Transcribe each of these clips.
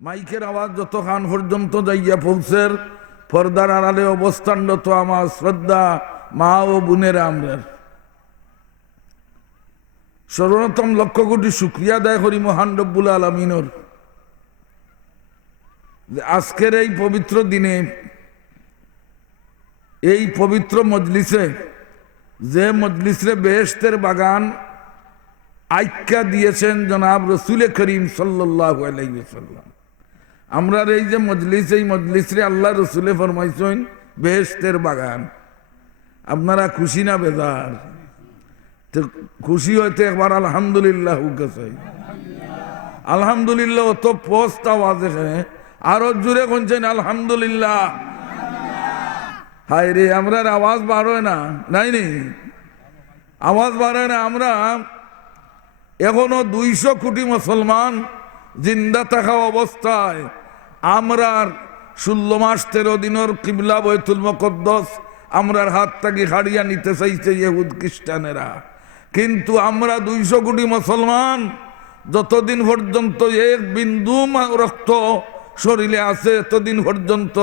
মাইকের আওয়াজ যত খান পর্যন্ত যাইয়া পৌঁছের পর্দার আড়ালে অবস্থানরত আমার শ্রদ্ধা মা ও বোনেরা, আমরা সর্বপ্রথম লক্ষ কোটি শুকরিয়া আদায় করি মহান রব্বুল আলামিনের আজকের এই পবিত্র দিনে, এই পবিত্র মজলিসে, যে মজলিসে বেহেশতের বাগান আইক্যা দিয়েছেন জনাব রসুল করিম সাল্লাল্লাহু আলাইহি ওয়াসাল্লাম। আমরা এই যে মজলিস, এই মজলিসে আল্লাহ রসুলে ফরমাইছেন বেহেশতের বাগান। আপনারা খুশি না বেজার? খুশি হইতে একবার আলহামদুলিল্লাহ চাই। আলহামদুলিল্লাহ অত পোস্ট আওয়াজ এখানে আরো জুড়ে কোনছেন আলহামদুলিল্লাহ। হায় রে, আমরা আওয়াজ বাড়োয় না, নাই নি আওয়াজ বাড়ে না। আমরা এখনো 200 কোটি মুসলমান জিন্দা থাকা অবস্থায় আমরা 16 মাস 13 দিনের কিবলা বাইতুল মুকদ্দাস আমরার হাত থেকে হারিয়ে নিতে চাইছে ইহুদ খ্রিস্টানেরা। কিন্তু আমরা 200 কোটি মুসলমান যতদিন পর্যন্ত এক বিন্দু রক্ত শরীরে আছে ততদিন পর্যন্ত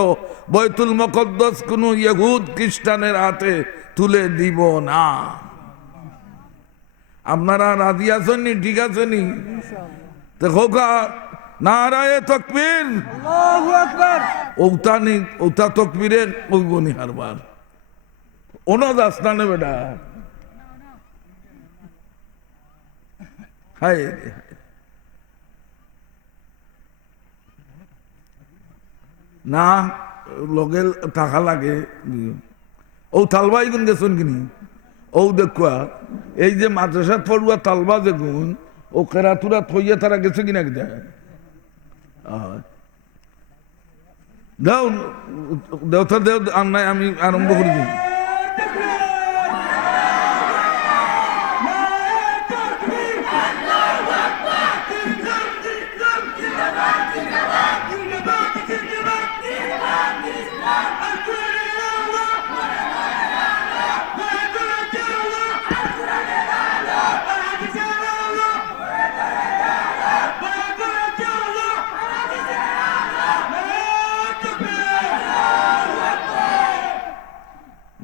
বাইতুল মুকদ্দাস কোন ইহুদ খ্রিস্টানের হাতে তুলে দিব না। আপনারা রাজি আছেন নি? ঠিক আছে নি? দেখো নারায়ে তাকবীর, আল্লাহু আকবার। ওটা তাকবীরের ওগনি হারবার ওনো দাস্তানে বেটা। হায় না, লগে টাকা লাগে। ও তালবাই গুন গেছেন কিনি? ও দেখুয়া এই যে মাদ্রাসা পড়ুয়া তালবা দেখুন, ও কেরাতুরা থইয়া তারা গেছে কিনা কিনা দাও দেওতা দেও। আর নাই, আমি আরম্ভ করি দিই।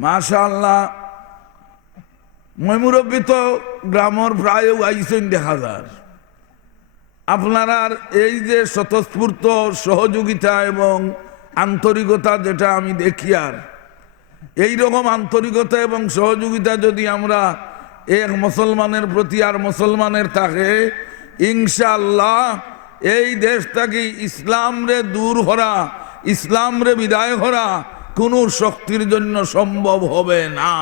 মাশাআল্লাহ, মুরব্বী তো গ্রামের প্রায় আইসেন দেখা যায়। আপনারা এই যে স্বতঃস্ফূর্ত সহযোগিতা এবং আন্তরিকতা যেটা আমি দেখি, আর এই রকম আন্তরিকতা এবং সহযোগিতা যদি আমরা এক মুসলমানের প্রতি আর মুসলমানের থাকে, ইনশাআল্লাহ এই দেশ থেকে ইসলাম রে দূর করা, ইসলাম রে বিদায় করা কোন শক্তির জন্য সম্ভব হবে না।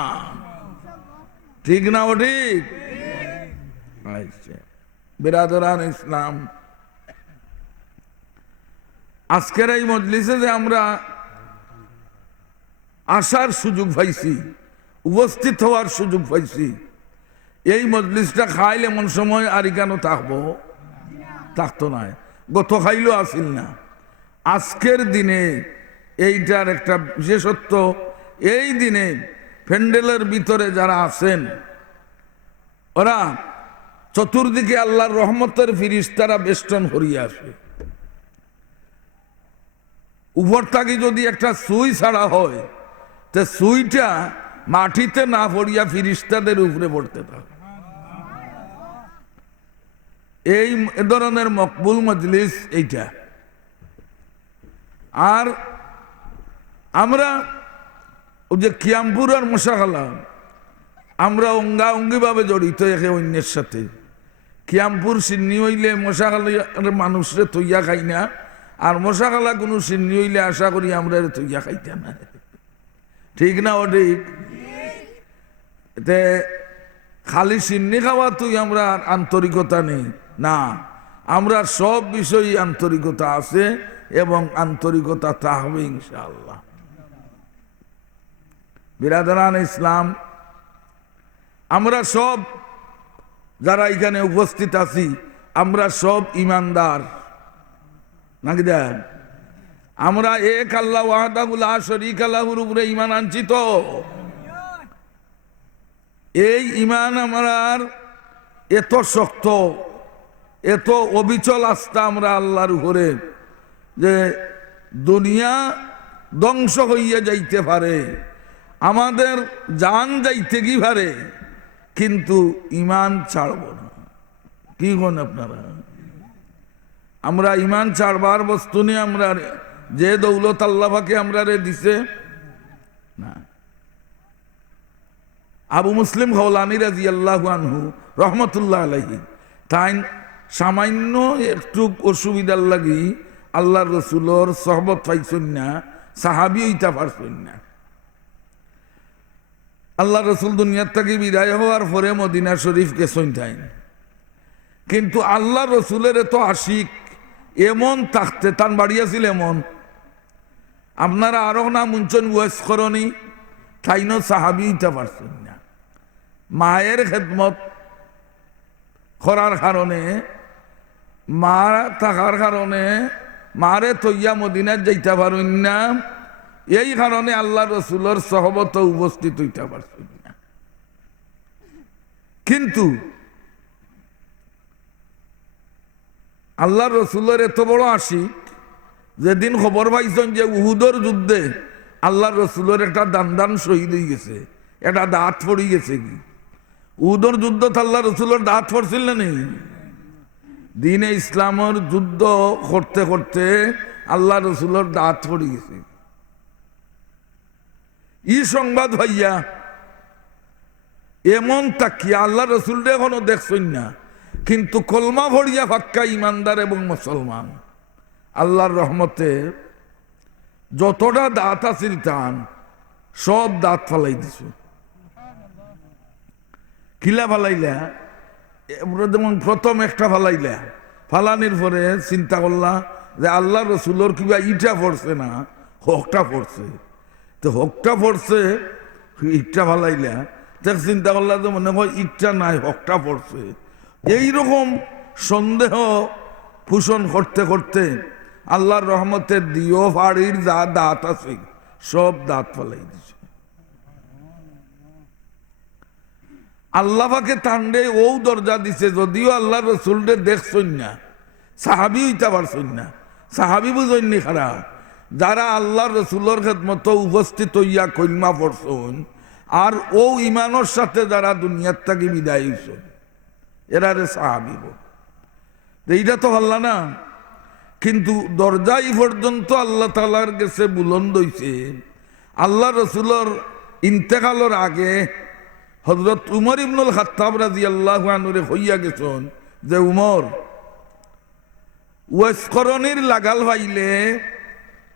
ঠিক না? ও ঠিক। বিরাদরান ইসলাম, আজকের এই মজলিসে যে আমরা আসার সুযোগ পাইছি, উপস্থিত হওয়ার সুযোগ পাইছি, এই মজলিসটা খাইলে এমন সময় আর কেন থাকবো? থাকতো না, গত খাইলেও আসিল না। আজকের দিনে এইটার একটা বিশেষত্ব, এই দিনে প্যান্ডেলের ভিতরে যারা আছেন ওরা চতুর্দিকে আল্লাহর রহমতের ফিরিস্তারা বেষ্টন করিয়া আসে। উপর থেকে যদি একটা সুই ছাড়া হয়, তো সুইটা মাটিতে না পড়িয়া ফিরিস্তাদের উপরে পড়তে থাকে। এই ধরনের মকবুল মজলিস এইটা। আর আমরা ওই যে কিয়ামপুর আর মশাখালা, আমরা অঙ্গা অঙ্গিভাবে জড়িত একে অন্যের সাথে। কিয়ামপুর সিন্নি হইলে মশাখালার মানুষরে থইয়া খাই না, আর মশাখালা কোনো সিন্নি হইলে আশা করি আমরা থইয়া খাইতে না। ঠিক না? ও ঠিক। এতে খালি সিন্নি খাওয়া তুই আমরা আন্তরিকতা নেই না, আমরা সব বিষয়ে আন্তরিকতা আছে এবং আন্তরিকতা থাকবে ইনশাআল্লাহ। বিরাদরান ইসলাম, আমরা সব যারা এখানে উপস্থিত আছি, আমরা সব ইমানদার নাকি? দেন আমরা এক আল্লাহ ওয়াহদাহু লা শারীকা লাহুর উপরে ঈমান আনছি। তো এই ঈমান আমার এত শক্ত, এত অবিচল আস্থা আমরা আল্লাহর উপরে, যে দুনিয়া ধ্বংস হইয়া যাইতে পারে, আমাদের জান যাইতে কি পারে, কিন্তু ইমান ছাড়ব না। কি কোন আপনারা? আমরা ইমান ছাড়বার বস্তু নিয়ে আমরা যে দৌলত আল্লাহ পাকে আমরা দিছে না। আবু মুসলিম খওলানী রাদিয়াল্লাহু আনহু রহমতুল্লাহ আলাইহি তাই সামান্য একটু অসুবিধার লাগি আল্লাহ রসুলোর সহবত পাইছেন না, সাহাবি হইতে পারছেন না। আল্লাহ রসুল দুনিয়ার থেকে বিদায় হওয়ার পরে মদিনা শরীফ গেছেন তাই, কিন্তু আল্লাহ রসুলের এত আশিক এমন থাকতে তান বাড়িয়াছিল এমন, আপনারা আরো না মুঞ্চন ওয়েস করনি, তাই না সাহাবি হইতে পারছেন না। মায়ের খেদমত করার কারণে, মা থাকার কারণে মারে তৈয়া মদিনার যাইতে পারেন না, এই কারণে আল্লাহ রসুলের সহবত উপস্থিত হইতে পারছেন না। কিন্তু আল্লাহ রসুলের এত বড় আশিক, যেদিন খবর পাইছেন যে উহুদের যুদ্ধে আল্লাহ রসুলের একটা দান শহীদ হয়ে গেছে, একটা দাঁত পড়ে গেছে। কি উহুদের যুদ্ধ আল্লাহ রসুলের দাঁত পড়ছিল না? দিনে ইসলামের যুদ্ধ করতে করতে আল্লাহ রসুলের দাঁত পড়ে গেছে। ই সংবাদ ভাইয়া এমন তাকিয়া আল্লাহ রসুলটা এখনো দেখছেন না, কিন্তু কলমা ভরিয়া ফাক্কা ইমানদার এবং মুসলমান আল্লাহর রহমতে যতটা দাঁত আছিল টান সব দাঁত ফালাই দিছ। কিলা ফালাইলা? যেমন প্রথম একটা ফালাইলা, ফালানির পরে চিন্তা করলা যে আল্লাহ রসুলোর কিবা ইটা পড়ছে না, হকটা পড়ছে, তো হকটা পড়ছে, ইটটা ফালাইলা, দেখ চিন্তা করলা যে মনে হয় ইটটা নাই হকটা পড়ছে। এইরকম সন্দেহ পোষণ করতে করতে আল্লাহর রহমতের দিও ফাড়ির যা দাঁত আছে সব দাঁত ফালাই দিছে। আল্লাহ পাকে তান্ডে ও দরজা দিছে, যদিও আল্লাহ রসুলরে দেখছেন না, সাহাবি হইতে পারছেন না। সাহাবি বুঝেননি খারা, যারা আল্লাহ রসুলের খেদমত উপস্থিত হইয়া কলমা পড়ছেন আর ও ইমানের সাথে যারা দুনিয়ার থেকে বিদায় হইছেন, এরারে সাহাবি বল। এইটা তো আল্লাহ না, কিন্তু দরজাই পর্যন্ত আল্লাহ তাআলার কাছে বুলন্দ হইছে। আল্লাহ রসুলের ইন্তেকালের আগে হযরত উমর ইবনুল খাত্তাব রাদিয়াল্লাহু আনহু হইয়া গেছেন যে উমর, ওয়াসকরণের লাগাল ভাইলে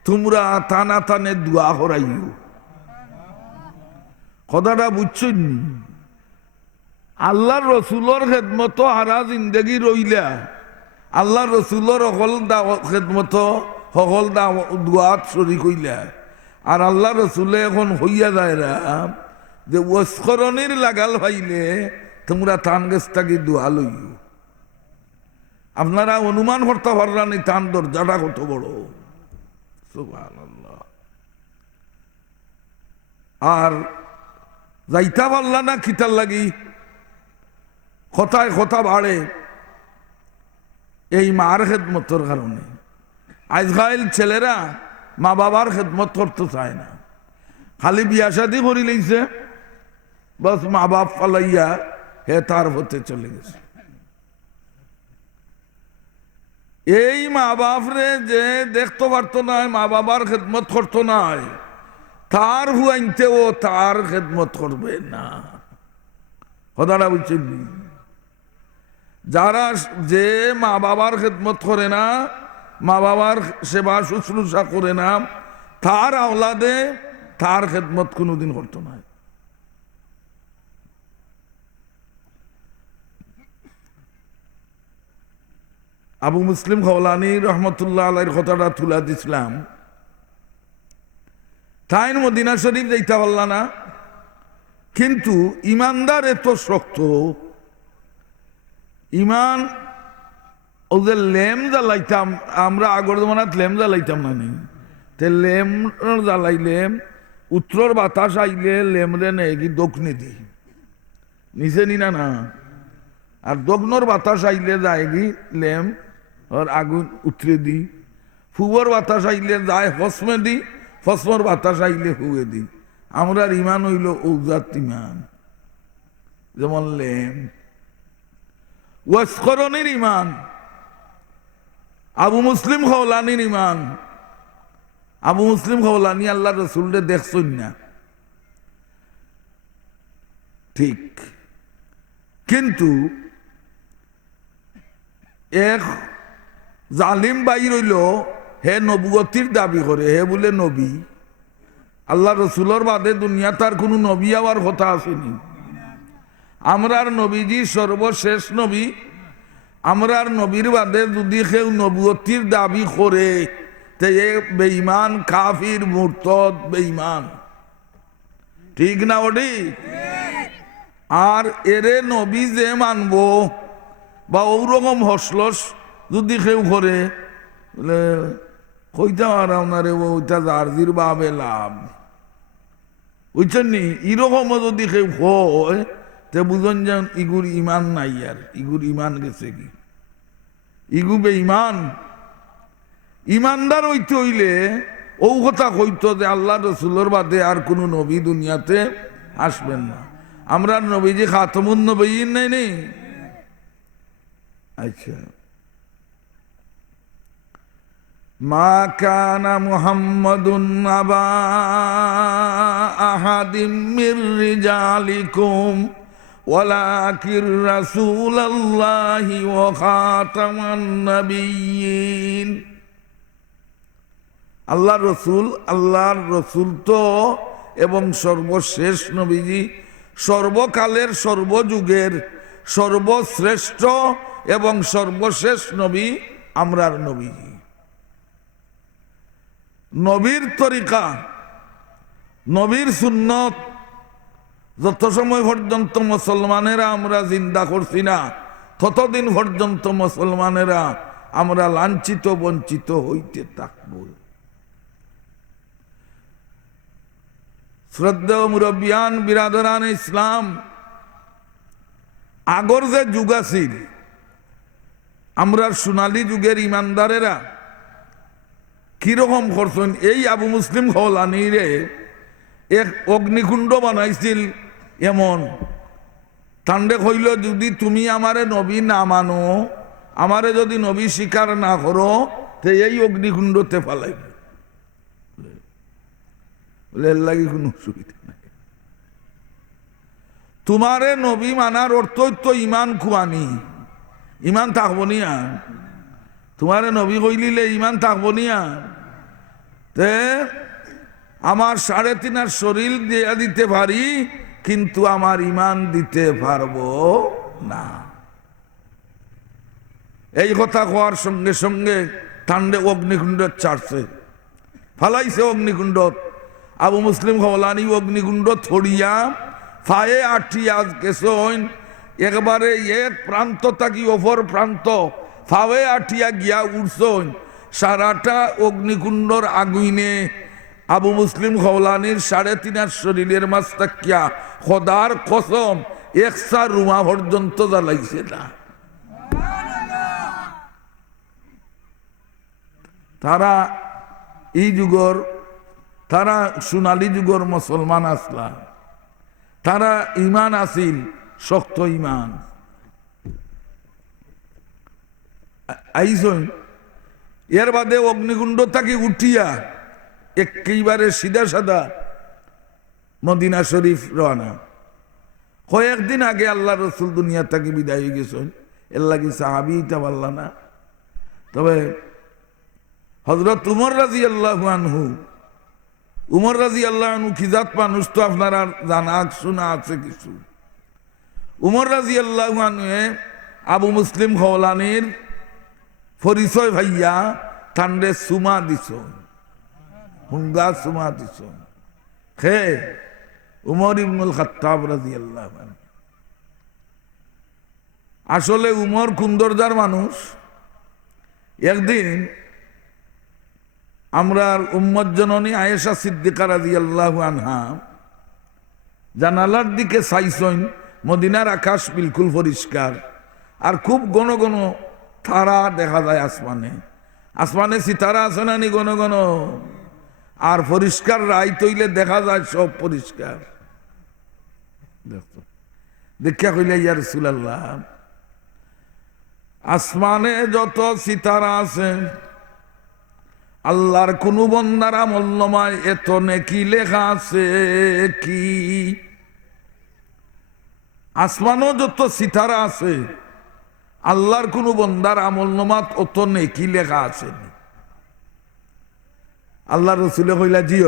তোমরা টানা টানে দোয়া করাইও। কথাটা বুঝছেন? আল্লাহ রসুলের খেদমত হারা জিন্দগি রইলা আল্লাহ রসুলের সকল খেদমত সকল দোয়াত শরীক হইলা, আর আল্লাহ রসুলে এখন হইয়া যায় যে ওয়াসকরণের লাগাল ভাইলে তোমরা টান গেছ থাকি দোয়া লইও। আপনারা অনুমান করতে পারলেন এই টান দরজাটা কত বড়, সুবহানাল্লাহ। আর যাইতা পারলা না খিতার লাগি, কথায় কথা বাড়ে এই মার খেদমতর কারণে। আজকাল ছেলেরা মা বাবার খেদমত করতে চায় না, খালি বিয়া শাদী করি লইছে, বস মা বাপ ফালাইয়া হে তার হতে চলে গেছে। এই মা বাপরে যে দেখতে পারতো না, মা বাবার খেদমত করতো না, তার হুয়াইতে ও তার খেদমত করবে না। কথাটা বুঝছেন? যারা যে মা বাবার খেদমত করে না, মা বাবার সেবা শুশ্রূষা করে না, তার আওলাদে তার খেদমত কোনোদিন করতো না। আবু মুসলিম খওলানী রহমতুল্লাহ আলাইহির কথাটা তুলা দিছিলাম। তাই মদিনা শরীফ যাইতে পারল না, কিন্তু ইমানদার এত শক্ত ইমান। ওদের লেম জ্বালাইতাম আমরা, আগর জমানাত লেম জ্বালাইতাম না নি, তে লেম জ্বালাইলে উত্তর বাতাস আইলে লেমরে নেই দক্ষিণে দি নিচে নিনা না, আর দক্ষিণর বাতাস আইলে যায় কি লেম আর আগুন উতরে দি। ফুবর বাতাস আইলে যায় ফসমে দি, ফসমর বাতাস আইলে ফুয়ে দি। আমরার ইমান হইল ঔজাত ইমান, যেমন লেম ওয়াসকরণের ইমান, আবু মুসলিম খওলানির ইমান। আবু মুসলিম খওলানি আল্লাহ রসুলরে দেখছই না, ঠিক, কিন্তু এক জালিম বাই রইল, হে নবুয়তির দাবি করে, হে বলে নবী। আল্লাহ রসুলের বাদে দুনিয়া তার কোনো নবী হওয়ার কথা আসেনি। আমরার নবীজি সর্বশেষ নবী। আমরার নবীর বাদে যদি কেউ নবুয়তির দাবি করে তে এ বেঈমান, কাফির, মুরতাদ, বেঈমান, ঠিক না ওটি? আর এরে নবী যে মানব বা ওরকম হসলস যদি কেউ করে, বলে কইতে পারাও না রে, ওইটা জার্জির বাবে লাভ, বুঝছেন নি? এরকমও যদি কেউ হয় তে বুঝন যেন ইগুর ইমান নাই, আর ইগুর ইমান গেছে কি, ইগু বেঈমান। ইমানদার হইতে হইলে ও কথা কইতো যে আল্লাহ রসুলের বাদে আর কোন নবী দুনিয়াতে আসবেন না। আমরা নবীজি খাতমুন নবীন নাই নেই। আচ্ছা, মা কানা মুহাম্মাদুন আবা আহাদিম মির রিজালিকুম ওয়ালাকির রাসূলুল্লাহি ওয়া খাতামান নাবিয়্যিন। আল্লাহর রসুল তো এবং সর্বশেষ নবীজি, সর্বকালের সর্বযুগের সর্বশ্রেষ্ঠ এবং সর্বশেষ নবী আমরার নবীজি। নবীর তরিকা, নবীর সুন্নত যত সময় পর্যন্ত মুসলমানেরা আমরা জিন্দা করছি না, ততদিন পর্যন্ত মুসলমানেরা আমরা লাঞ্ছিত বঞ্চিত হইতে থাকব। শ্রদ্ধেয় মুরব্বিয়ান, বিরাদরান ইসলাম, আগর যে যুগ আছিল, আমরা সোনালী যুগের ইমানদারেরা কিরকম করছেন, এই আবু মুসলিম খওলানিরে এক অগ্নিকুণ্ড বানাইছিল। এমন তান্ডে কইল, যদি তুমি আমারে নবী না মানো, আমারে যদি নবী স্বীকার না করো, তো এই অগ্নিকুণ্ডতে ফেলাইবে। বলে এর লাগি কোনো অসুবিধা নাই। তোমারে নবী মানার অর্থ তো ইমান খুয়ানি, ইমান থাকবো নিয়া। তোমারে নবী কইলিলে ইমান থাকবো নিয়া। তে আমার 3.5 শরীর দিয়ে দিতে পারি, কিন্তু আমার ইমান দিতে পারবো না। এই কথা কোয়ার সঙ্গে সঙ্গে ঠান্ডে অগ্নিকুণ্ড ছাড়ছে, ফালাইছে অগ্নিকুণ্ড। আবু মুসলিম খওলানি অগ্নিকুণ্ড থড়িয়া ফায়ে আঠিয়া গেছেন, একবারে এক প্রান্ত থাকি অপর প্রান্ত ফাওয়ে আঠিয়া গিয়া উঠছেন। সারাটা অগ্নিকুণ্ডর আগুইনে আবু মুসলিম খওলানির 3.5 শরীরের মাছ তাকিয়া খোদার কসম 1 রুমা পর্যন্ত জ্বালাইছে না। তারা এই যুগর, তারা সোনালী যুগর মুসলমান আসলা, তারা ইমান আসিল, শক্ত ইমান। আইসন এর বাদে অগ্নিকুণ্ড থাকি উঠিয়া একেবারে সিধা সাদা মদিনা শরীফ রওনা। কয়েকদিন আগে আল্লাহ রসুল দুনিয়া থাকি বিদায় হয়ে গেছেন, এর লাগি সাহাবি এটা পারলা না। তবে হযরত উমর রাদিয়াল্লাহু আনহু, উমর রাদিয়াল্লাহু আনহু খিজাত মানুষ তো আপনারা জানা শোনা আছে কিছু। উমর রাদিয়াল্লাহু আনহু আবু মুসলিম খওলানির পরিচয় ভাইয়া ঠান্ডে সুমা দিছ, হুঙ্গা সুমা দিছ। হে উমর ইবনুল খাত্তাব রাদিয়াল্লাহু আনহু। আসলে উমর কুন্দরদার মানুষ। একদিন আমরার উম্মত জননী আয়েশা সিদ্দিকা রাদিয়াল্লাহু আনহা জানালার দিকে চাইছেন। মদিনার আকাশ বিলকুল পরিষ্কার, আর খুব ঘন ঘন তারা দেখা যায় আসমানে। আসমানে সিতারা আছে না নি ঘন ঘন, আর পরিষ্কার রাইত হইলে দেখা যায় সব পরিষ্কার। দেখা কইলে ইয়া রাসূলুল্লাহ, আসমানে যত সিতারা আছে আল্লাহর কোন বন্দার আমলনামায় এত নেকি লেখা আছে কি? আসমানও যত সিতারা আছে আল্লাহর কোন বন্দার আমলনামাত অত নেকি লেখা আছে? আল্লাহ রসুলে কইলা জি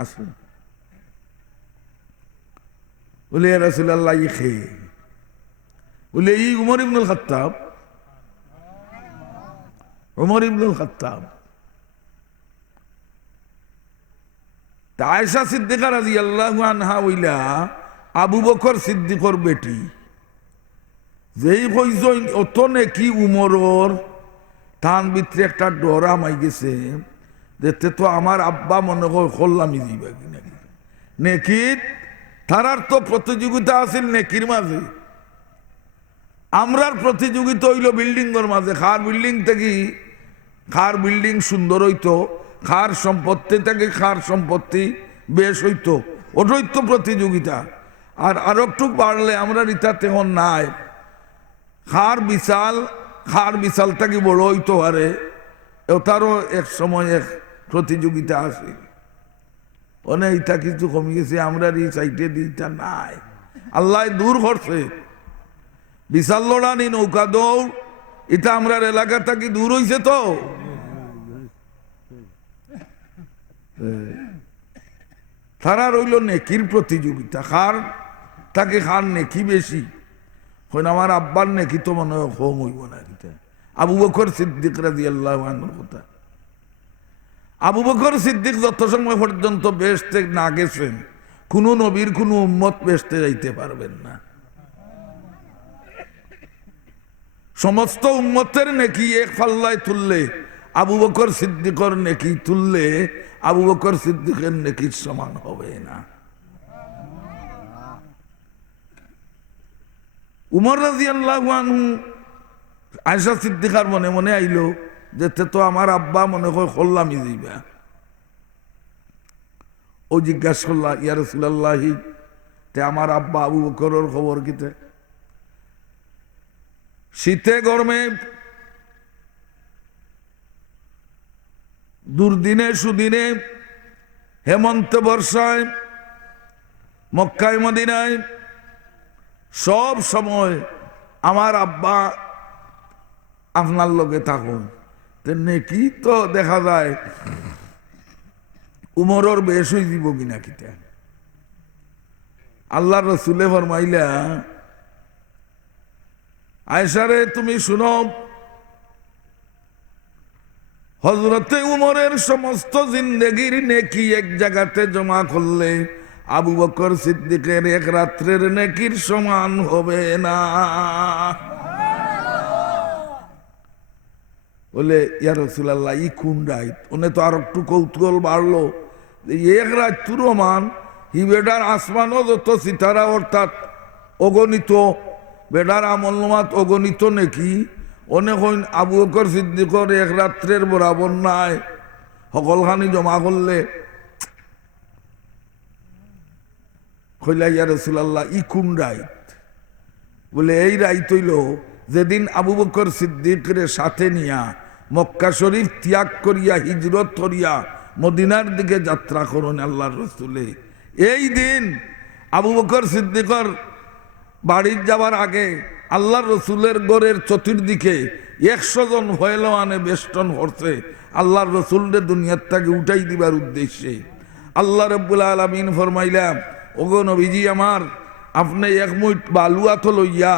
আছে। বলে ইয়া রাসূলুল্লাহ ই খেয়ে বলে ই উমর ইবনুল খাত্তাব, উমর ইবনুল খাত্তাব। আয়েশা সিদ্দিকা রাদিয়াল্লাহু আনহা হইলা আবু বকর সিদ্দিকর বেটি, যেই কইছেন অত নেকি উমরর, তান ভিতরে একটা ডরা মাই গেছে, দেখতে তো আমার আব্বা মনে হয় খোল্লামি দিবা কিনা। নেকির তারার তো প্রতিযোগিতা আছে নেকির মাঝে, আমরার প্রতিযোগিতা হইল বিল্ডিংয়ের মাঝে। খার বিল্ডিং থেকে খার বিল্ডিং সুন্দর হইতো, খার সম্পত্তি থেকে খার সম্পত্তি বেশ হইতো, ওটাই তো প্রতিযোগিতা। আর আরো একটু বাড়লে আমরা রিতা তেমন নাই, খার বিশাল থেকে বড় হইতো আরে, ওটারও এক সময় এক প্রতিযোগিতা আছে। অনেক ইটা কিছু কমে গেছে, আমরা এই সাইটে দিটা নাই, আল্লাহ দূর করছে। বিশাল লড়ানি নৌকা দৌড় এটা আমরা এলাকা থেকে দূর হইছে তো। তারা রইল নেকির প্রতিযোগিতা, খার তাকে খার নেকি বেশি হইন, আমার আব্বার নেকি তো মনে হয় কম হইব না। আবু বকর সিদ্দিক রাদিয়াল্লাহু আনহুর কথা, আবু বকর সিদ্দিক যত সময় পর্যন্ত বেহেশতে না গেছেন, কোন নবীর কোন উম্মত বেহেশতে যাইতে পারবেন না। সমস্ত উম্মতের নেকি এক পাল্লায় তুললে আবু বকর সিদ্দিকর নেকি তুললে আবু বকর সিদ্দিকের নেকির সমান হবে না। উমর রাদিয়াল্লাহু আনহু আয়েশা সিদ্দিকার মনে মনে আইলো যে তো আমার আব্বা মনে হয় খোল্লামি দিবা। ও জিজ্ঞাসা করলা, ইয়া রাসূলুল্লাহ, তে আমার আব্বা আবু বকরের খবর কিতে? শীতে গরমে দুর্দিনে সুদিনে হেমন্ত বর্ষায় মক্কায় মদিনায় সব সময় আমার আব্বা আপনার লগে থাকুন। নেকি তো দেখা যায় উমরের বেশ হয়ে দিব কিনা কিটা। আল্লাহ রসুলে ফরমাইলা, আয়েশারে তুমি শুনো, হযরতে উমরের সমস্ত জিন্দেগির নেকি এক জায়গাতে জমা করলে আবু বকর সিদ্দিকের এক রাত্রের নেকির সমান হবে না। বলে ইয়া রাসূলুল্লাহ, ই কোন রাত? ওনে তো আর একটু কৌতূহল বাড়লো, এক রাত তুরমান হি বেডার আসমানও যত সিতারা অর্থাৎ অগণিত, বেডার আমলনামাত অগণিত নেকি, অনেক আবু বকর সিদ্দিকর এক রাত্রের বরাবর নাই, সকলখানি জমা করলে। কইলা ইয়া রাসূলুল্লাহ, ই কোন রাত? বলে এই রাত হইল যেদিন আবু বকর সিদ্দিকের সাথে নিয়া মক্কা শরীফ ত্যাগ করিয়া হিজরত করিয়া মদিনার দিকে যাত্রা করুন আল্লাহর রসুলে। এই দিন আবু বকর সিদ্দিকর বাড়ির যাবার আগে আল্লাহর রসুলের গড়ের চতুর্দিকে 100 জন ভয়লোয়ানে বেষ্টন করছে আল্লাহর রসুলের দুনিয়ার থেকে উঠাই দিবার উদ্দেশ্যে। আল্লাহ রাব্বুল আলামিন ফরমাইলাম, ওগো নবীজি আমার, আপনি এক মুঠ বালুয়াত লইয়া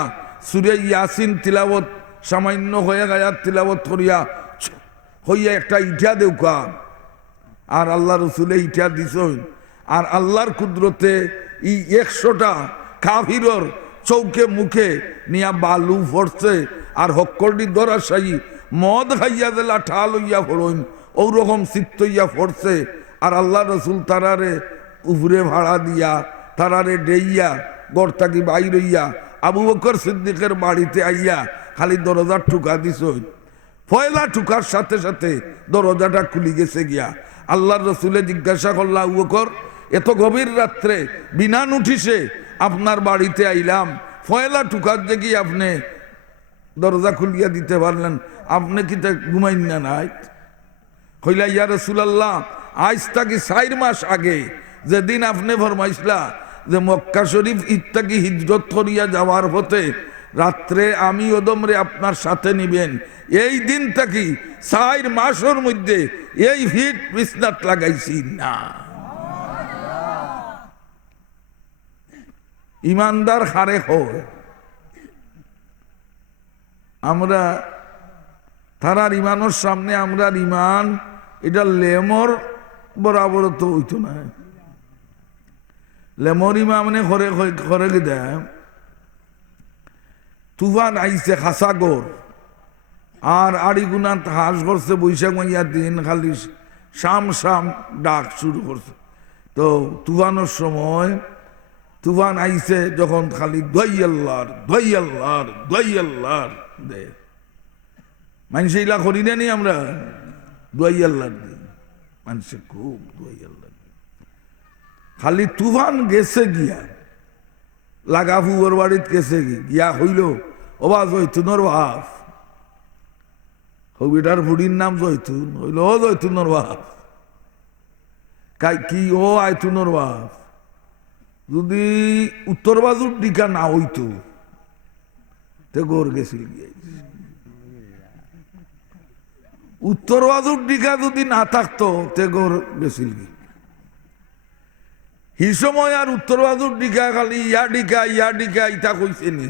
সূরা ইয়াসিন তিলাওয়াত সামান্য হয়ে গায়াত তিলাওয়াত করিয়া হইয়া একটা ইটা দেউকা। আর আল্লাহ রসুলে ইটা দিছেন, আর আল্লাহর কুদরতে ই 100টা কাফিরর চৌকে মুখে নিয়া বালু ফরছে, আর হক্করডি দরাশাই মদ খাইয়া দিলা ঠাল হইয়া ফড়ইন ওরকম চিত্ত হইয়া ফরছে। আর আল্লাহ রসুল তারারে উপরে ভাড়া দিয়া তারারে ডেইয়া গড় থাকি বাইর হইয়া আবু বকর সিদ্দিকের বাড়িতে আইয়া খালি দরজার ঠুকা দিছ। পয়লা ঠুকার সাথে সাথে দরজাটা খুলি গেছে গিয়া। আল্লাহর রসুলে জিজ্ঞাসা করলা, আবু বকর এত গভীর রাত্রে বিনা নোটিশে আপনার বাড়িতে আইলাম, পয়লা ঠুকার যে কি আপনি দরজা খুলিয়া দিতে পারলেন, আপনি কি ঘুমাইন না নাই? কইলা, ইয়া রাসূলুল্লাহ, আজ থেকে 4 মাস আগে যেদিন আপনি ফরমাইছিলা যে মক্কা শরীফ ইত্যাদি হিজরত করিয়া যাওয়ার পথে রাত্রে আমি ওদমরে আপনার সাথে নিবেন, এই দিন থেকে 4 মাসের মধ্যে এই ফিট বিছনাত লাগাইছি না। ইমানদার হারে হয়। আমরা তারার ইমানের সামনে আমরা ইমান এটা লেমর বরাবর তো হইতো না। লেমর ইমানে করে গিয়ে তুফান আইছে খাসাগর আর আড়িগুনা হাঁস করছে বৈশাখ মাইয়ার দিন, খালি শাম শাম ডাক শুরু করছে। তো তুফানোর সময় তুফান আইছে যখন খালি দয়াল্লার দয়াল্লার দয়াল্লার দে মানুষ ইলা করি না নি আমরা দয়াল্লার দিন মানুষে খুব দয়াল্লার খালি তুফান গেছে গিয়া লাগা ফুয়ার বাড়িত গেছে গিয়া হইল ওবা জৈতুনের বাপ, হবিটার বুড়ির নাম জৈতুন, হইল ও জৈতুনের বাপ। কি ও আয়তুনের বাপ? যদি উত্তর বাজুর দিকা না হইতো তে গোর গেছিল গিয়ে। উত্তর বাজুর দিকা যদি না থাকতো তে গোর গেছিল গিয়ে। হি সময় আর উত্তর বাজুর দিকা খালি ইয়া ডিকা ইটা কইছে নি,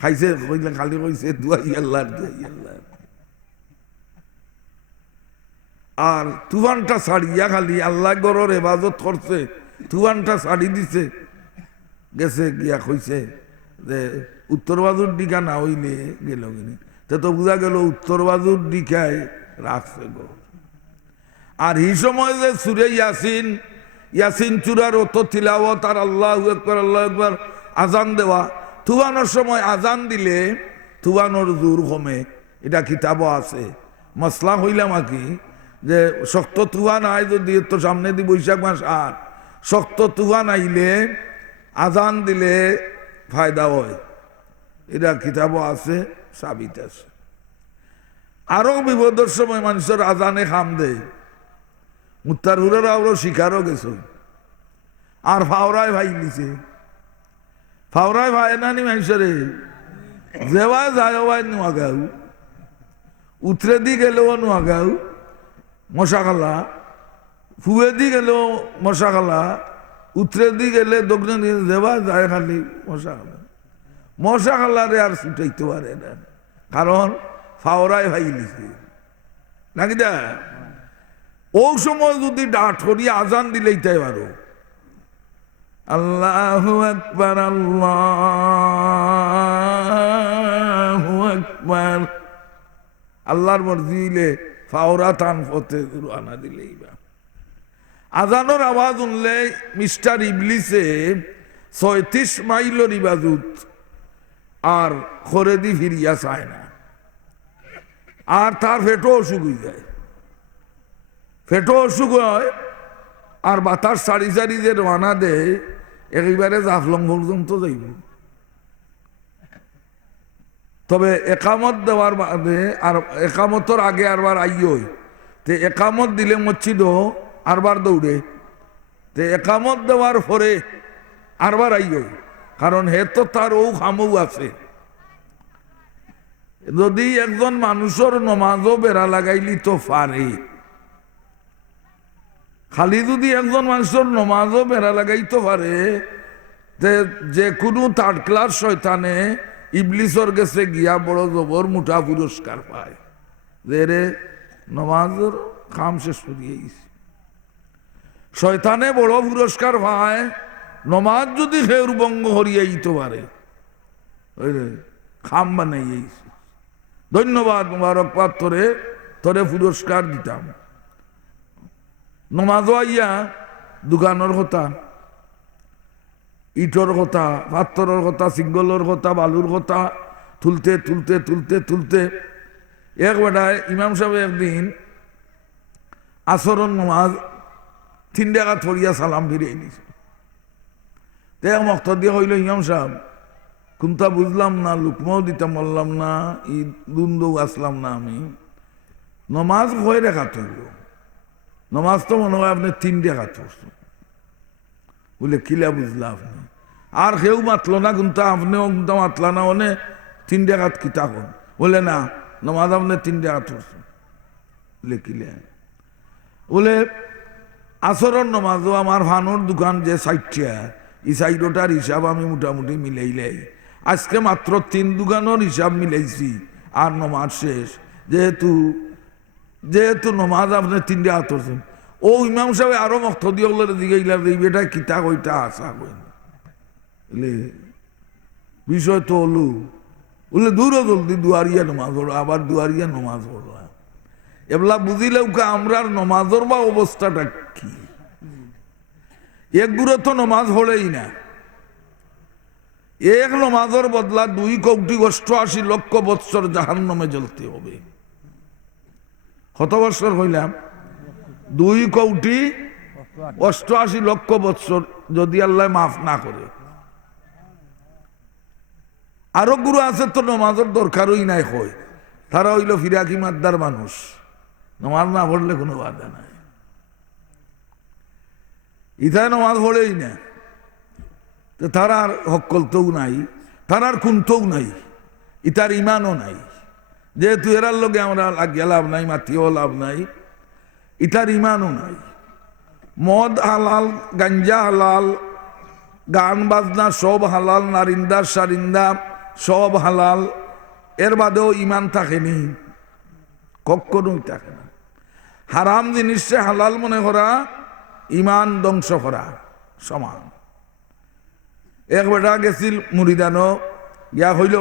খাইছে কইলে খালি কইছে দুয়াই আল্লাহ দুয়াই আল্লাহ। আর তুফানটা ছাড়িয়া খালি আল্লাহ গরর হেফাজত করছে, তুফানটা ছাড়ি দিছে গেছে গিয়া কইছে যে উত্তর বাজুর দিকা না হইলে গেল কিনি। তো বোঝা গেল উত্তর বাজুর দিকায় রাখছে গো। আর এই সময় যে সুরে ইয়াসিন ইয়াসিন চূড়ার অত তিলাওয়াত আর আল্লাহু আকবার আজান দেওয়া, তুফানোর সময় আজান দিলে তুফানোর জোর কমে, এটা কিতাবও আছে। মশলা হইলাম কি যে শক্ত তুফান আয় যদি তো সামনে দি বৈশাখ মাস, আর শক্ত তুফান আইলে আজান দিলে ফায়দা হয়, এটা কিতাবও আছে, সাবিত আছে। আরো বিপদের সময় মানুষের আজানে খাম দেয়, মুত্তার হুরেরা ওরা শিকারও গেছে। আর ফাওরায় ভাই নিছে, ফাওরায় ভাই না নি মানুষের যেওয়ায় যায় ওয়াই নোয়াগাও, উতরে দি গেলেও নোয়াগাও মশাখালা, ফুয়ে দি গেলেও মশাখালা, উতরে দি গেলে দক্ষিণ যেওয়া যায় খালি মশাখালা। মশাখালারে আর ছুটাইতে পারে না, কারণ ফাওরায় ভাই নিছে নাকি দা। ও সময় যদি ডাট করিয়া আজান দিলেই তাই পারো আল্লাহু আকবার আল্লাহু আকবার, আল্লাহর মর্জি দিলে ফাওরা টান পথে আনা দিলেই বা। আজানোর আওয়াজ শুনলে মিস্টার ইবলিসে 36 মাইলের ইবাজুত আর করে দি ফিরিয়া চায় না, আর তার ফেটো অসুখ হয়ে যায়, ফেটো অসুখ হয়। আর বাতাস সারি সারি যে রানা দেয় একেবারে জাফলং পর্যন্ত যাইব। তবে একামত দেওয়ার বাদে আর একামতর আগে আরবার আইয়, তে একামত দিলে মসজিদ আরবার দৌড়ে, তে একামত দেওয়ার পরে আরবার আইয়, কারণ হে তো তার ও খামৌ আছে। যদি একজন মানুষের নমাজও বেড়া লাগাইলি তো পারে, খালি যদি একজন মানুষের নমাজও বেড়া লাগাইতে পারে, যে কোনো 3rd ক্লাস শয়তানে ইবলিসর গেছে গিয়া বড় জবর মোটা পুরস্কার পায়, যে রে নমাজের কাম শেষ করিয়ে গেছে। শয়তানে বড় পুরস্কার পায় নমাজ যদি খেউর বঙ্গ হরিয়ে দিতে পারে, খাম বানাইয়ে গেছে। ধন্যবাদ, মুবারকবাদ, তোরে পুরস্কার দিতাম। নমাজও আইয়া দোকানের কথা, ইটর কথা, পাথরের কথা, সিঙ্গলের কথা, বালুর কথা তুলতে তুলতে তুলতে তুলতে এক বেটায় ইমাম সাহেব একদিন আসরন নমাজ 3 টাকা থরিয়া সালাম ফিরিয়ে নিছে। তে মক্ত দিয়ে হইল ইমাম সাহেব কোনটা বুঝলাম না, লুকমাও দিতে বললাম না, ঈদ দুন্দু আসলাম না, আমি নমাজ ভয় রেখা হইল, নমাজ তো মনে হয় আপনি 3 টাকা পড়ছেন। বলে কিলা বুঝলা আপনি? আর কেউ মাতলো না, কিন্তু আপনিও কিন্তু মাতলা না, ওনে 3 টাকাত কিতা কোন? বলে না, নমাজ আপনি 3 টাকা পড়ছেন। বলে কিলে? বলে আসরের নমাজও আমার ফানোর দোকান যে সাইটটা, এই সাইডটার হিসাব আমি মোটামুটি মিলাইলাই, আজকে মাত্র 3 দোকানের হিসাব মিলাইছি, আর নমাজ শেষ। যেহেতু নমাজ আপনি 3 টাকা পড়ছেন, ও ইমাম সাহেব আরো মক্ত দিয়ে দিকে বেটা কিতা কইটা আসা কই বিষয় তো হলু। বললে দূরও জলদি দুয়ারিয়া নমাজ পড়ো, আবার দুয়ারিয়া নমাজ পড়লাম। এগুলা বুঝিলেও আমরা নমাজের বা অবস্থাটা কি? একগুলো তো নমাজ হলেই না, এক নমাজের বদলা 2,88,00,000 বৎসর জাহান্নামে জ্বলতে হবে। কত বৎসর হইলাম? 2,88,00,000 বৎসর, যদি আল্লাহ মাফ না করে। আরো গুরু আছে তো নমাজের দরকারই নাই, হয় তারা হইল ফিরাকি মাদ্দার মানুষ, নমাজ না পড়লে কোনো বাধা নাই। ইথায় নমাজ পড়েই না, তার আর হকলতেও নাই, তার আর কুন্তও নাই, ইতার ইমানও নাই। যেহেতু এরার লোকে আমরা লাগিয়া লাভ নাই, মাতিও লাভ নাই, ইতার ইমানও নাই। মদ হালাল, গাঞ্জা হালাল, গান বাজনা সব হালাল, নারিন্দা সারিন্দা সব হালাল, এর বাদেও ইমান থাকেনি, কখনোই থাকে না। হারাম জিনিসে হালাল মনে করা ইমান ধ্বংস করা সমান। এক বেটা গেছিল মুরিদানো, ইয়া হইল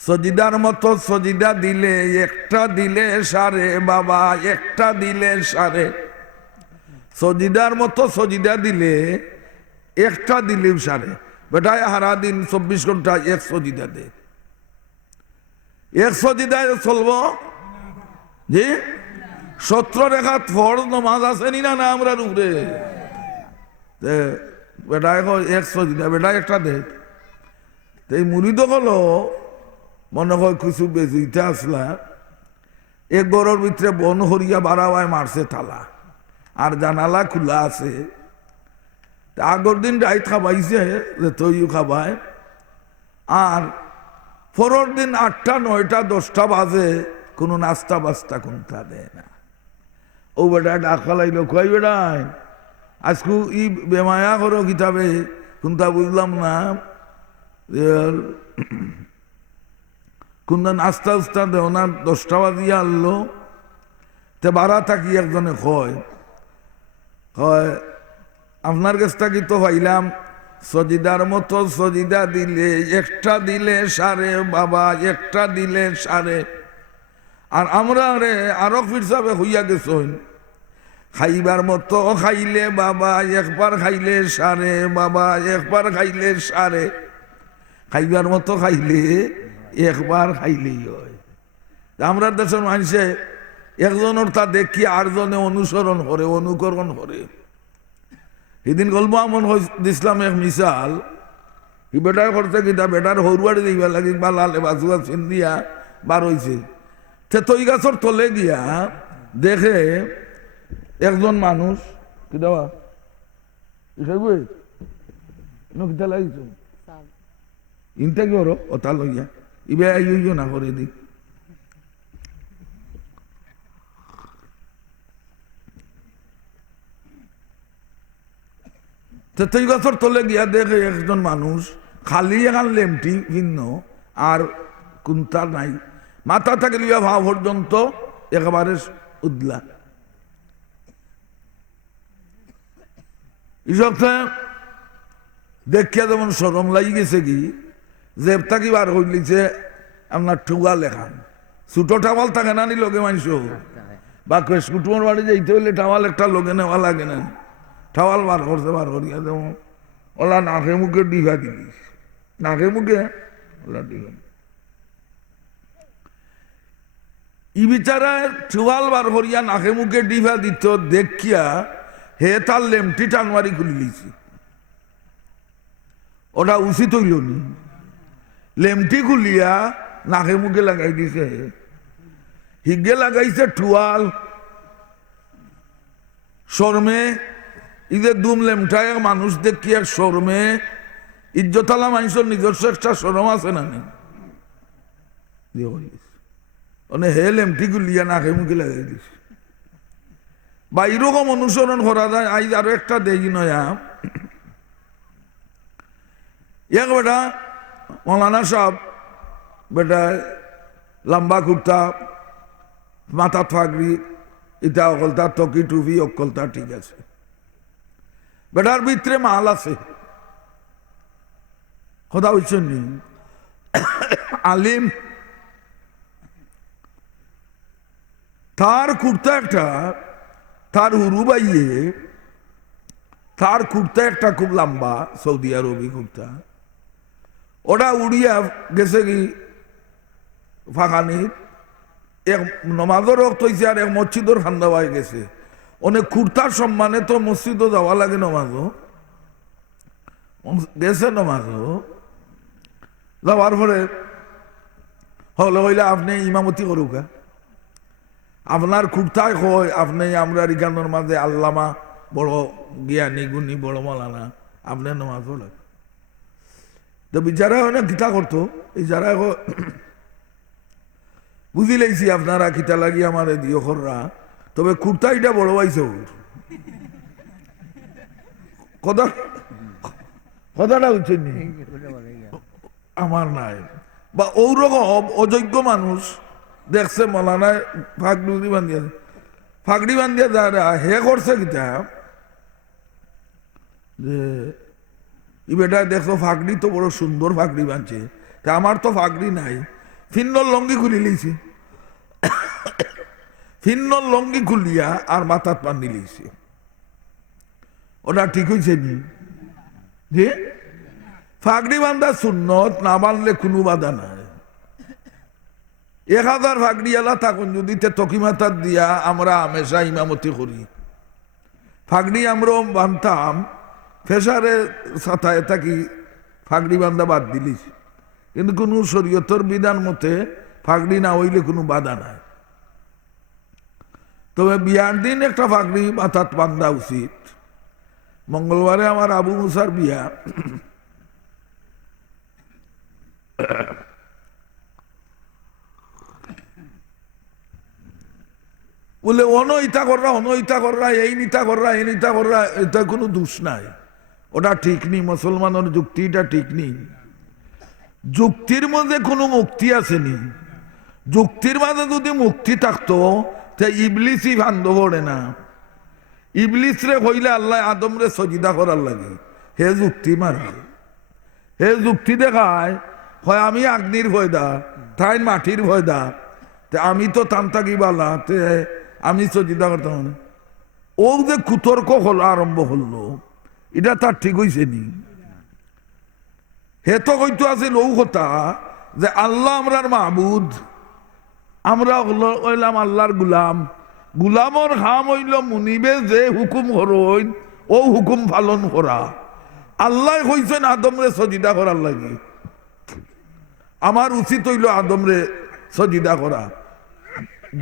সজিদার মতো সজিদা দিলে একটা দিলে সারে, বাবা একটা দিলে সারে। সজিদার মতো সজিদা দিলে একটা দিলেও সারে। বেটায় হারা দিন 24 ঘন্টা এক সজিদা দে, এক সজিদায় চলব জি 17 রেখাত ফরজ নমাজ আছে নি না আমরা উপরে? বেটায় এক সজিদা, বেটায় একটা দে। এই মুড়িদ হলো মনে হয় কিছু বেজুইতে আসলা, এক গড়ের ভিতরে বন হরিয়া বাড়াওয়ায় মারছে তালা, আর জানালা খোলা আছে। আগর দিন রাইত খাবাইছে যে তৈও খাবায়, আর পরের দিন 8টা 9টা 10টা বাজে কোনো নাস্তা বাস্তা কোনটা দেয় না। ও বেটা ডাকা লাইলো, কই বেটায় আজকু ই বেমায়া করো কিতাবে কোনটা বুঝলাম না, কোনটা নাস্তা উস্তা দেও না, 10টা বাজিয়া আনলো। তে বাড়া থাকি একজনে কয় আপনার কাছ থাকি তো পাইলাম সজিদার মতো সজিদা দিলে একটা দিলে সারে, বাবা একটা দিলে সারে। আর আমরা রে আরো ফিরসাবে হইয়া গেছ, খাইবার মতো খাইলে বাবা একবার খাইলে সারে, বাবা একবার খাইলে সারে। খাইবার মতো খাইলে একবার খাইলেই হয়। আমরা দেশের মানুষে একজনের তা দেখি আরজনে অনুসরণ করে, অনুকরণ করে। সেদিন গল্প এমন দিছিলাম এক মিসাল, ই বেটার করতে কিতা বেটার হরুয়াড়ি দিবা লাগি বা লালে বাজুয়া চিন দিয়া বার হয়েছে। তৈ গাছর তলে গিয়া দেখে একজন মানুষ কিতা কিতা লাগিছ ইনটা কি ওর ওটা লইয়া ইবে ইয়ে না করে দি। তৈ গাছর তলে গিয়া দেখে একজন মানুষ খালি এখন লেমটি ভিন্ন, আর কোনটা নাই, মাথা থেকে লিয়া ভাব পর্যন্ত একেবারে উদলা। এইসবটা দেখিয়া যেমন সরম লাগি গেছে কি, জেবটা কি বার হইলিছে আপনার ঠুয়া লেখান, ছোট টাওয়াল থাকে না নি লোকে মানুষ, বা কুটুমর বাড়ি যাইতে হইলে টাওয়াল একটা লোকে নেওয়া লাগে না, টাওয়াল বার করছে, বার করিয়া যেমন ওলা নাকে মুখে ডিঘা দিলিস, নাকে মুখে ওলা ডিঘা। ই বিচারায় চুয়াল বার করিয়া নাকে মুখে ডিভা দিত দেখিয়া হে তার লেমটি টানমারি খুলি লিছি। ওটা উচিত হইল নি? লেমটি খুলিয়া নাকে মুখে লাগাই দিছে, হিগে লাগাইছে টুয়াল শর্মে। ইদের দুম লেমটায় মানুষ দেখিয়া শর্মে ইজ্জতালা মানুষের নিজস্ব একটা শরম আছে না নি? হে লেমটি খুলিয়া নাকে মুখে লাগাই দিছে। বা এরকম অনুসরণ করা যায়। আজ আরো একটা দেখি নয়া, এক বেটা মৌলানা সাহেব, বেটা লম্বা কুর্তা, মাথা ফাগড়ি, ইটা অকলতা, টকি টুপি অকলতা, ঠিক আছে। বেটার ভিতরে মাল আছে, কথা বুঝছেন নি? আলিম। তার কুর্তা একটা, তার হুরু বাইয়ে, তার কুর্তা একটা খুব লম্বা, সৌদি আরবি কুর্তা, ওটা উড়িয়া গেছে কি ফাঁকানির এক নমাজের রক্ত হয়েছে আর এক মসজিদর খান্দা হয়ে গেছে। অনেক কুর্তার সম্মানে তো মসজিদও যাওয়া লাগে, নমাজও গেছে, নমাজও যাওয়ার পরে হলে হইলে আপনি ইমামতি করুকা, আপনার কুর্তায় হয় আপনি আমরা রিগানোর মাঝে আল্লামা বড় জ্ঞানী গুণী বড় মৌলানা, আপনার নমাজও লাগে। তো বিচারা হয় না কিতা করতো, এই যারা বুঝি লাইছি আপনারা কিতা লাগি আমার দিও খররা, তবে কুর্তা এটা বড় পাইছে। কথাটা হচ্ছে নি আমার নাই। বা ওরকম অযোগ্য মানুষ দেখছে মৌলানায় ফাগড়ি বান্ধিয়া, ফাগড়ি বান্ধিয়া যারা হে করছে কিতা যে ই বেটা দেখছো ফাগড়ি তো বড় সুন্দর ফাগড়ি বাঁধছে, তা আমার তো ফাগড়ি নাই, ফিন্নর লঙ্গি খুলি লিয়েছে, ফিন্নর লঙ্গি খুলিয়া আর মাথাত বান্ধি লিয়েছে। ওটা ঠিক হয়েছে নি? যে ফাগড়ি বান্ধা সুন্নত, না বাঁধলে কোনো বাধা নাই। 1000 ফাগড়ি এলা থাকুন যদি তকি মাথার দিয়া আমরা হামেশা ইমামতি করি। ফাগড়ি আমরাও বাঁধতাম, ফেসারে সাথায় থাকি ফাগড়ি বান্ধা বাদ দিলিস, কিন্তু কোনো শরীয়তর বিধান মতে ফাগড়ি না হইলে কোনো বাধা নাই। তবে বিয়ার দিন একটা ফাগড়ি মাথাত বান্ধা উচিত। মঙ্গলবারে আমার আবু মুসার বিয়া, বলে অনইতা কররা, অনইতা কররা, এই নিতা কররা, এই নিতা কররা, এটা কোনো দোষ নাই, ওটা ঠিক নেই। মুসলমানের যুক্তিটা ঠিক নেই। যুক্তির মধ্যে কোনো মুক্তি আসেনি। যুক্তির মাঝে যদি মুক্তি থাকতো তা ইবলিসই ভান্ড পড়ে না। ইবলিস রে হইলে আল্লাহ আদম রে সজিদা করার লাগে, হে যুক্তি মারে, হে যুক্তি দেখায় হয় আমি আগ্নির ভয়দা, তাই মাটির ভয়দা, আমি তো তান্তাকি বালা, তে আমি সজিদা করতাম। ও যে কুতর্ক হলো আরম্ভ হলো, এটা তার ঠিক হয়েছে নি? হে তো কইতো আছে লৌ কথা যে আল্লাহ আমরার মাহবুদ, আমরা হইলাম আল্লাহর গুলাম। গুলামর হাম হইল মুনিবে যে হুকুম হরইন ও হুকুম পালন করা। আল্লাহ কইছেন আদমরে সজিদা করার লাগে, আমার উচিত হইল আদমরে সজিদা করা।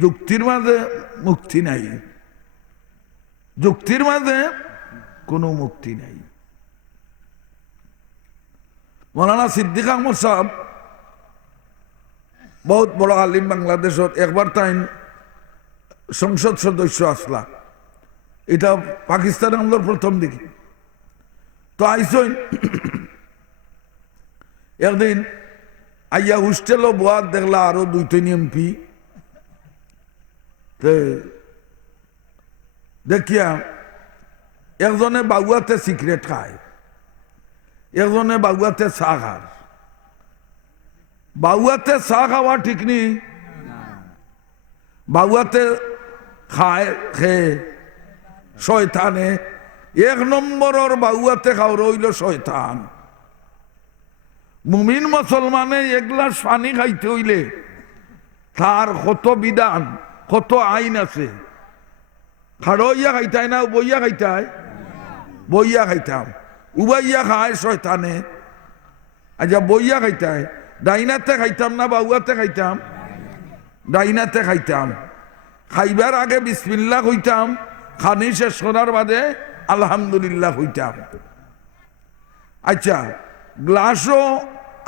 যুক্তির মাঝে মুক্তি নাই, যুক্তির মাঝে কোনো মুক্তি নাই। মৌলানা সিদ্দিক আহমদ সাহেব বহুত বড় আলিম বাংলাদেশের, একবার তাই সংসদ সদস্য আসলা, এটা পাকিস্তান আমলের প্রথম দিকে। তো আইসইন একদিন আইয়া হোস্টেলও বোয়ার দেখলা আরো 2-3 এমপি, দেখিয়া একজনে বাগুয়াতে সিগারেট খায়, একজনে বাগুয়াতে চা খায়। বাগুয়াতে চা খাওয়া ঠিক নেই, বাগুয়াতে খায় খেয়ে শয়তানে 1 নম্বরের বাগুয়াতে খাও রইল শয়তান। মুমিন মুসলমানে 1 গ্লাস পানি খাইতে হইলে তার কত বিধান কত আইন আছে। খাড়ইয়া খাইতায় না বইয়া খাইতায়? বইয়া খাইতাম। উবাইয়া খায় শয়তানে। আচ্ছা বইয়া খাইতায়, ডাইনাতে খাইতাম না বাউয়াতে খাইতাম? ডাইনাতে খাইতাম। খাইবার আগে বিসমিল্লাহ কইতাম, খানি শেষ করার বাদে আলহামদুলিল্লাহ কইতাম। আচ্ছা গ্লাসও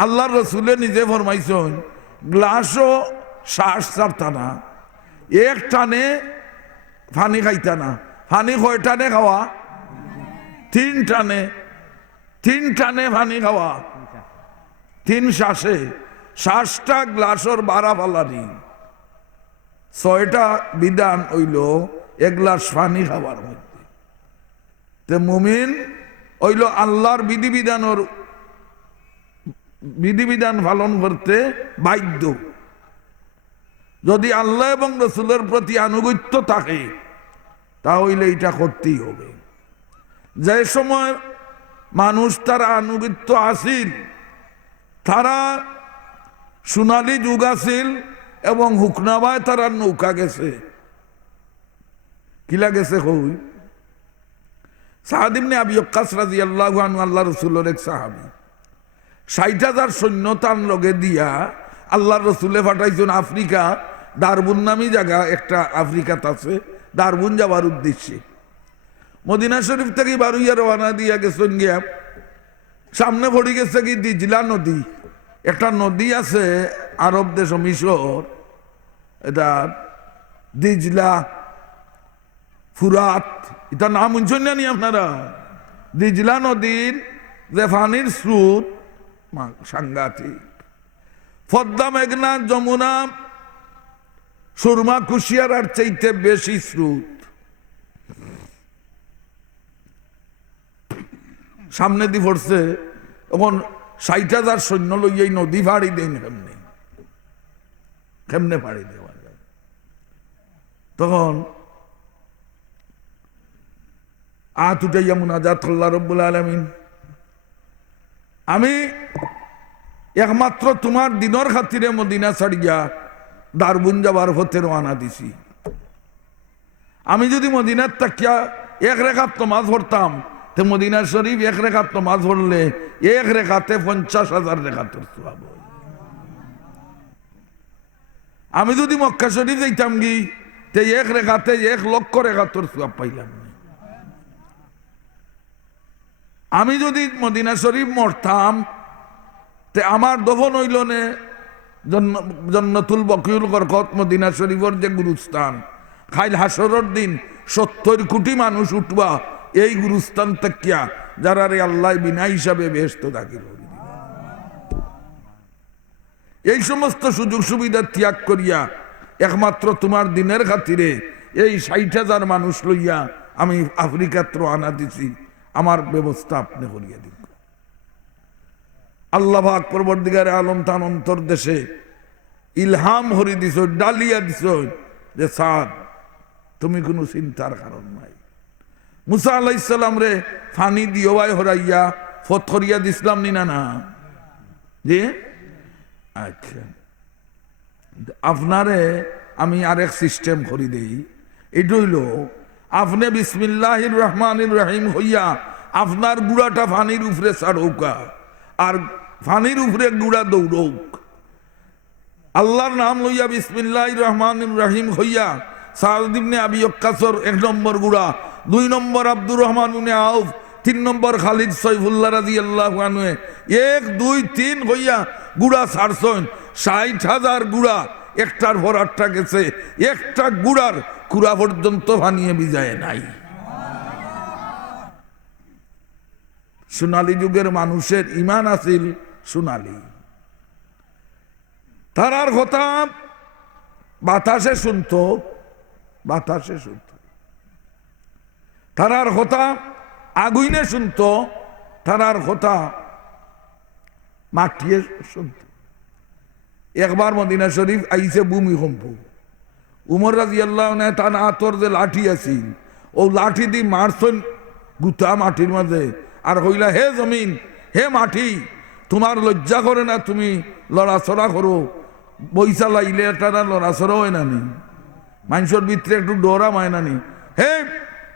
আল্লাহর রসুলে নিজে ফরমাইছেন, গ্লাসও শ্বাস ছাড়তা না, এক টানে পানি খাইতা না। পানি কয় টানে খাওয়া? 3 টানে। 3 টানে পানি খাওয়া, 3 শ্বাসে। শ্বাসটা গ্লাসর 12 ফালানি। 6টা বিধান হইল 1 গ্লাস পানি খাবার মধ্যে। তে মুমিন হইল আল্লাহর বিধিবিধান পালন করতে বাধ্য। যদি আল্লাহ এবং রসুলের প্রতি আনুগত্য থাকে তাহলে এটা করতেই হবে। যে সময় মানুষ তারা আনুগত্য আসিল, তারা সোনালী যুগ আসিল এবং হুকনাবায় তারা নৌকা গেছে। কিলা গেছে কই? সাদ ইবনে আবি ওয়াক্কাস রাদিয়াল্লাহু আনহু আল্লাহ রসুলের এক সাহাবী, 60,000 সৈন্য তার লগে দিয়া আল্লাহ রসুলে পাঠাইছেন আফ্রিকা, দারবুন নামী জায়গা একটা আফ্রিকাত আছে, দারবুন যাবার উদ্দেশ্যে। মদিনা শরীফ থেকে বারুইয়া রওনা দিয়া গেছেন। গিয়া সামনে পড়ে গেছে কি দিজলা নদী। একটা নদী আছে আরব দেশ মিশর, এটা দিজলা ফুরাত, এটা নাম শুনছেন জানি আপনারা? দিজলা নদীর যে পানির স্রোত সাংঘাতিক। পদ্মা, মেঘনা, যমুনা, সুরমা, কুশিয়ার আর চাইতে বেশি স্রোত। সামনে দিয়ে পড়ছে, এখন 60,000 সৈন্য লইয়া এই নদী পাড়ি দেন। কেমনে পাড়ি দেওয়া যায়? তখন আত উঠাইয়া মুনাজাত আল্লাহ রব্বুল আলামিন, আমি একমাত্র তোমার দিনের খাতিরে মদিনা ছাড়িয়া দারবুন যাবার পথে রওনা দিছি। আমি যদি মদিনার তাকিয়া 1 রেখাত নামাজ পড়তাম, তো মদিনা শরীফ 1 রেখাত নামাজ পড়লে 1 রেখাতে 50,000 রেখাতের সওয়াব। আমি যদি মক্কা শরীফ যাইতাম গি, তে 1 রেখাতে 1,00,000 রেখাতের সওয়াব পাইলাম। আমি যদি মদিনা শরীফ মরতাম, তে আমার দফন হইল নে জান্নাতুল বাকিউল বরকত, মদিনা শরীফের যে গুরুস্থান। খাইল হাসরের দিন 70 কোটি মানুষ উঠবা এই গুরুস্থান তাকিয়া, যারা রে আল্লাহ বিনা হিসাবে বেহেশত দাখিল করে দিবেন। এই সমস্ত সুযোগ সুবিধা ত্যাগ করিয়া একমাত্র তোমার দিনের খাতিরে এই 60,000 মানুষ লইয়া আমি আফ্রিকাত রওনা দিছি। আমার ব্যবস্থা আপনি করিয়া দিন। আল্লাহ পাক পরবর্তীকারে আলম তান অন্তর দেশে ইলহাম হরি দিছ, ডালিয়া দিছ যে সাদ তুমি কোনো চিন্তার কারণ নাই। মুসা আলাইহিস সালাম রে ফানি দিওয়াই হরাইয়া ফতরিয়া দিসলাম নি না? না জি। আচ্ছা, আপনারে আমি আরেক সিস্টেম করি দেই। এটা হইল আপনি বিসমিল্লাহির রহমানির রহিম হইয়া আপনার গুড়াটা ফানির উপরে ছাড়ৌকা, আর ফানির উপরে গুড়া দৌড়ৌক। আল্লাহর নাম লইয়া বিসমিল্লাহির রহমানির রহিম হইয়া সাদ ইবনে আবি ওয়াক্কাসর 1 নম্বর গুড়া, 2 নম্বর আব্দুর রহমান ইবনে আউফ, 3 নম্বর খালিদ সাইফুল্লাহ রাদিয়াল্লাহু আনহু 1 2 3 হইয়া গুড়া ছাড়ছেন। 60,000 গুড়া একটার পর আটটা গেছে, একটা গুড়ার কুড়া পর্যন্ত ভানিয়ে বিজায় নাই। সোনালী যুগের মানুষের ইমান আছিল সোনালী। তারার কথা বাতাসে শুনত, বাতাসে শুনত। তারার কথা আগুইনে শুনত, তারার কথা মাটিয়ে শুনত। একবার মদিনা শরীফ আইছে ভূমিকম্প। উমর রাদিয়াল্লাহু আনহু তার আতর যে লাঠি আছিল, ও লাঠি দিয়ে মারছেন গুতা মাটির মাঝে, আর কইলা হে জমিন, হে মাটি, তোমার লজ্জা করে না তুমি লড়াচড়া করো? বইসা লাইলে তারা লড়াচড়া হয় না নি, মানুষের ভিতরে একটু ডরা হয় না নি। হে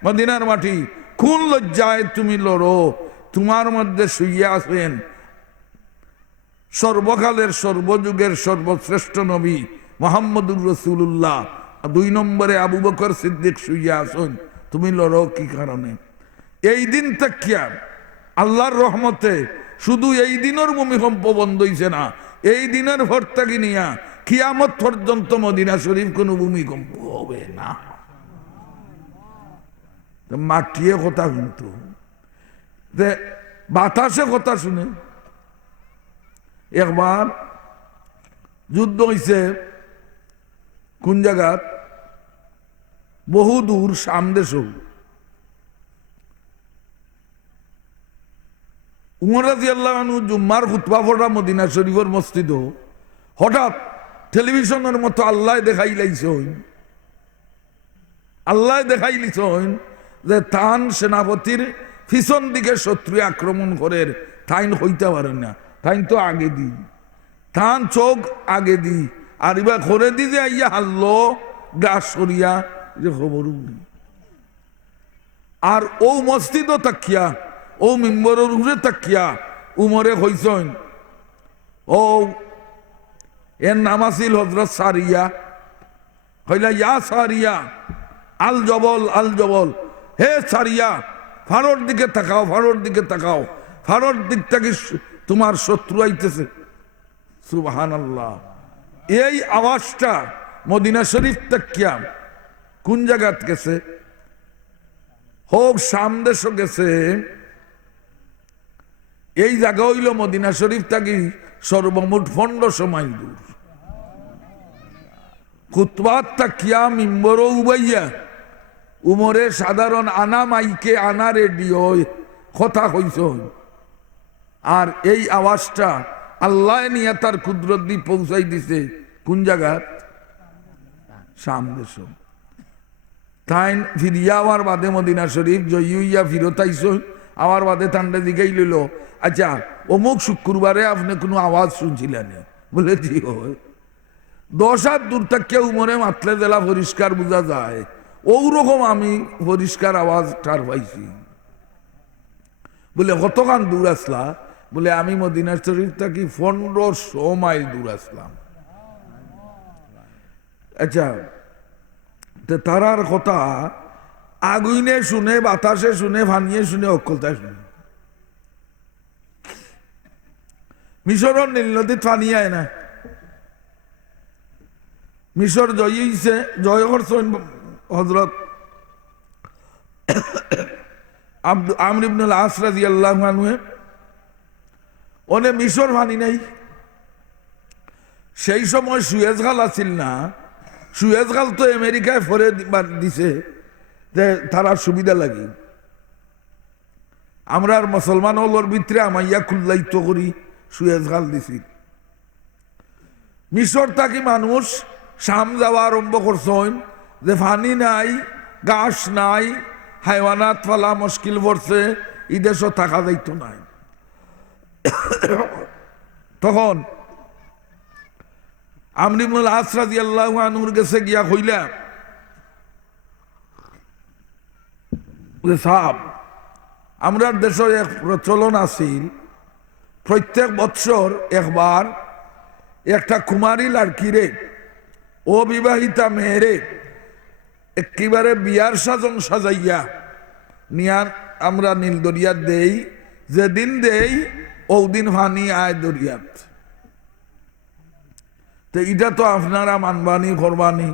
মদিনার মাটি, কোন লজ্জায় তুমি লড়ো? তোমার মধ্যে শুইয়া আছেন সর্বকালের সর্বযুগের সর্বশ্রেষ্ঠ নবী মুহাম্মদুর রাসূলুল্লাহ, 2 নম্বরে আবু বকর সিদ্দিক শুইয়া আছেন, তুমি লড়ো কি কারণে? এই দিন তাকিয়া আল্লাহর রহমতে শুধু এই দিনের ভূমিকম্প বন্ধ হইছে না, এই দিনের ভর থেকে নিয়া কিয়ামত পর্যন্ত মদিনা শরীফ কোনো ভূমিকম্প হবে না। মাটিয়ে কথা কিন্তু বাতাসে কথা শুনে। একবার যুদ্ধ হয়েছে কোন জায়গার, বহু দূর সামদেশ। উমর রাদিয়াল্লাহু আনহু জুম্মার খুতবা পড়া মদিনা শরীফের মসজিদ, হঠাৎ টেলিভিশনের মতো আল্লাহ দেখাই লাইছেন যে তান সেনাপতির পিছন দিকে শত্রু আক্রমণ করে, তাইন হইতে পারেন না, তাইন তো আগে দি, তান চোখ আগে দি, আর এবার করে দি যে আইয়া হারলো গাছ সরিয়া যে খবর। আর ও মসজিদও তাকিয়া, ও মিম্বরের উপরে তাকিয়া উমরে হইছেন, ও এর নাম আছিল হযরত সারিয়া, হইলা ইয়া সারিয়া আল জবল আল জবল, হে সারিয়া ফারোর দিকে তাকাও, ফারোর দিকে তাকাও, ফারোর দিক থেকে তোমার শত্রু আইতেছে। সুবহানাল্লাহ। এই আওয়াজটা মদিনা শরীফ তাকিয়া কোন জায়গাত গেছে? হোক সামদেশ গেছে। এই জায়গা হইল মদিনা শরীফ থাকি সর্বমোট 1500 মাইল দূর। খুতবাত তাকিয়া মিম্বর উবাইয়া উমরে সাধারণ আনা মাইকে আনা রেডিও কথা কইছ, আর এই আওয়াজটা আল্লাহ নিয়ে তার কুদরত দিয়ে পৌঁছাই দিছে কোন জায়গা? সামদেশ। তাই ফিরিয়া আওয়ার বাদে মদিনা শরীফ জয়ী হইয়া ফিরত আইস, আওয়ার বাদে ঠান্ডা দিকেই লইল, আচ্ছা অমুক শুক্রবারে আপনি কোনো আওয়াজ শুনছিলেন? বলে জি হয়। 10 হাত দূর থেকে উমরে মাতলে জেলা পরিষ্কার বোঝা যায়, ওরকম আমি পরিষ্কার আওয়াজ ঠার পাইছি। বলে কতখান দূর আসলা? বলে আমি মদিনা শরীফ থেকে 1500 মাইল দূর আসলাম। আচ্ছা, তারার কথা আগুনে শুনে, বাতাসে শুনে, ভানিয়ে শুনে, অক্ষলতায় শুনে। মিশরের নীল নদী পানি আয় না, মিশর জয়ী হইছে, জয় করছেন হযরত আমর ইবনুল আস রাদিয়াল্লাহু আনহু। ওনে মিশর পানি নাই, সেই সময় সুয়েজ খাল আছিল না, সুয়েজ খাল তো আমেরিকায় ফরে দিছে যে তারা সুবিধা লাগে। আমরা আর মুসলমান হলোর ভিতরে আমাইয়া খুল্লাইতো করি সুয়েজ খাল দিছি। মিশর থাকি মানুষ শাম যাওয়া আরম্ভ করছেন যে পানি নাই, গাছ নাই, হাইওয়ানাত ফালা মুশকিল পড়ছে, এই দেশও থাকা যাইতো নাই। তখন আমর ইবনুল আস রাদিয়াল্লাহু আনহুর কাছে গিয়া কইলা, সাহাব, আমরা দেশের এক প্রচলন আছিল, প্রত্যেক বৎসর একবার একটা কুমারী লাড়কিরে, অবিবাহিতা মেয়েরে একেবারে বিয়ার সাজন সাজাইয়া নিয়া আমরা নীল দরিয়াত দেই, যেদিন দেই ওদিন ভানি আয় দরিয়াত। তো এটা তো আপনারা মানবানি করবানি?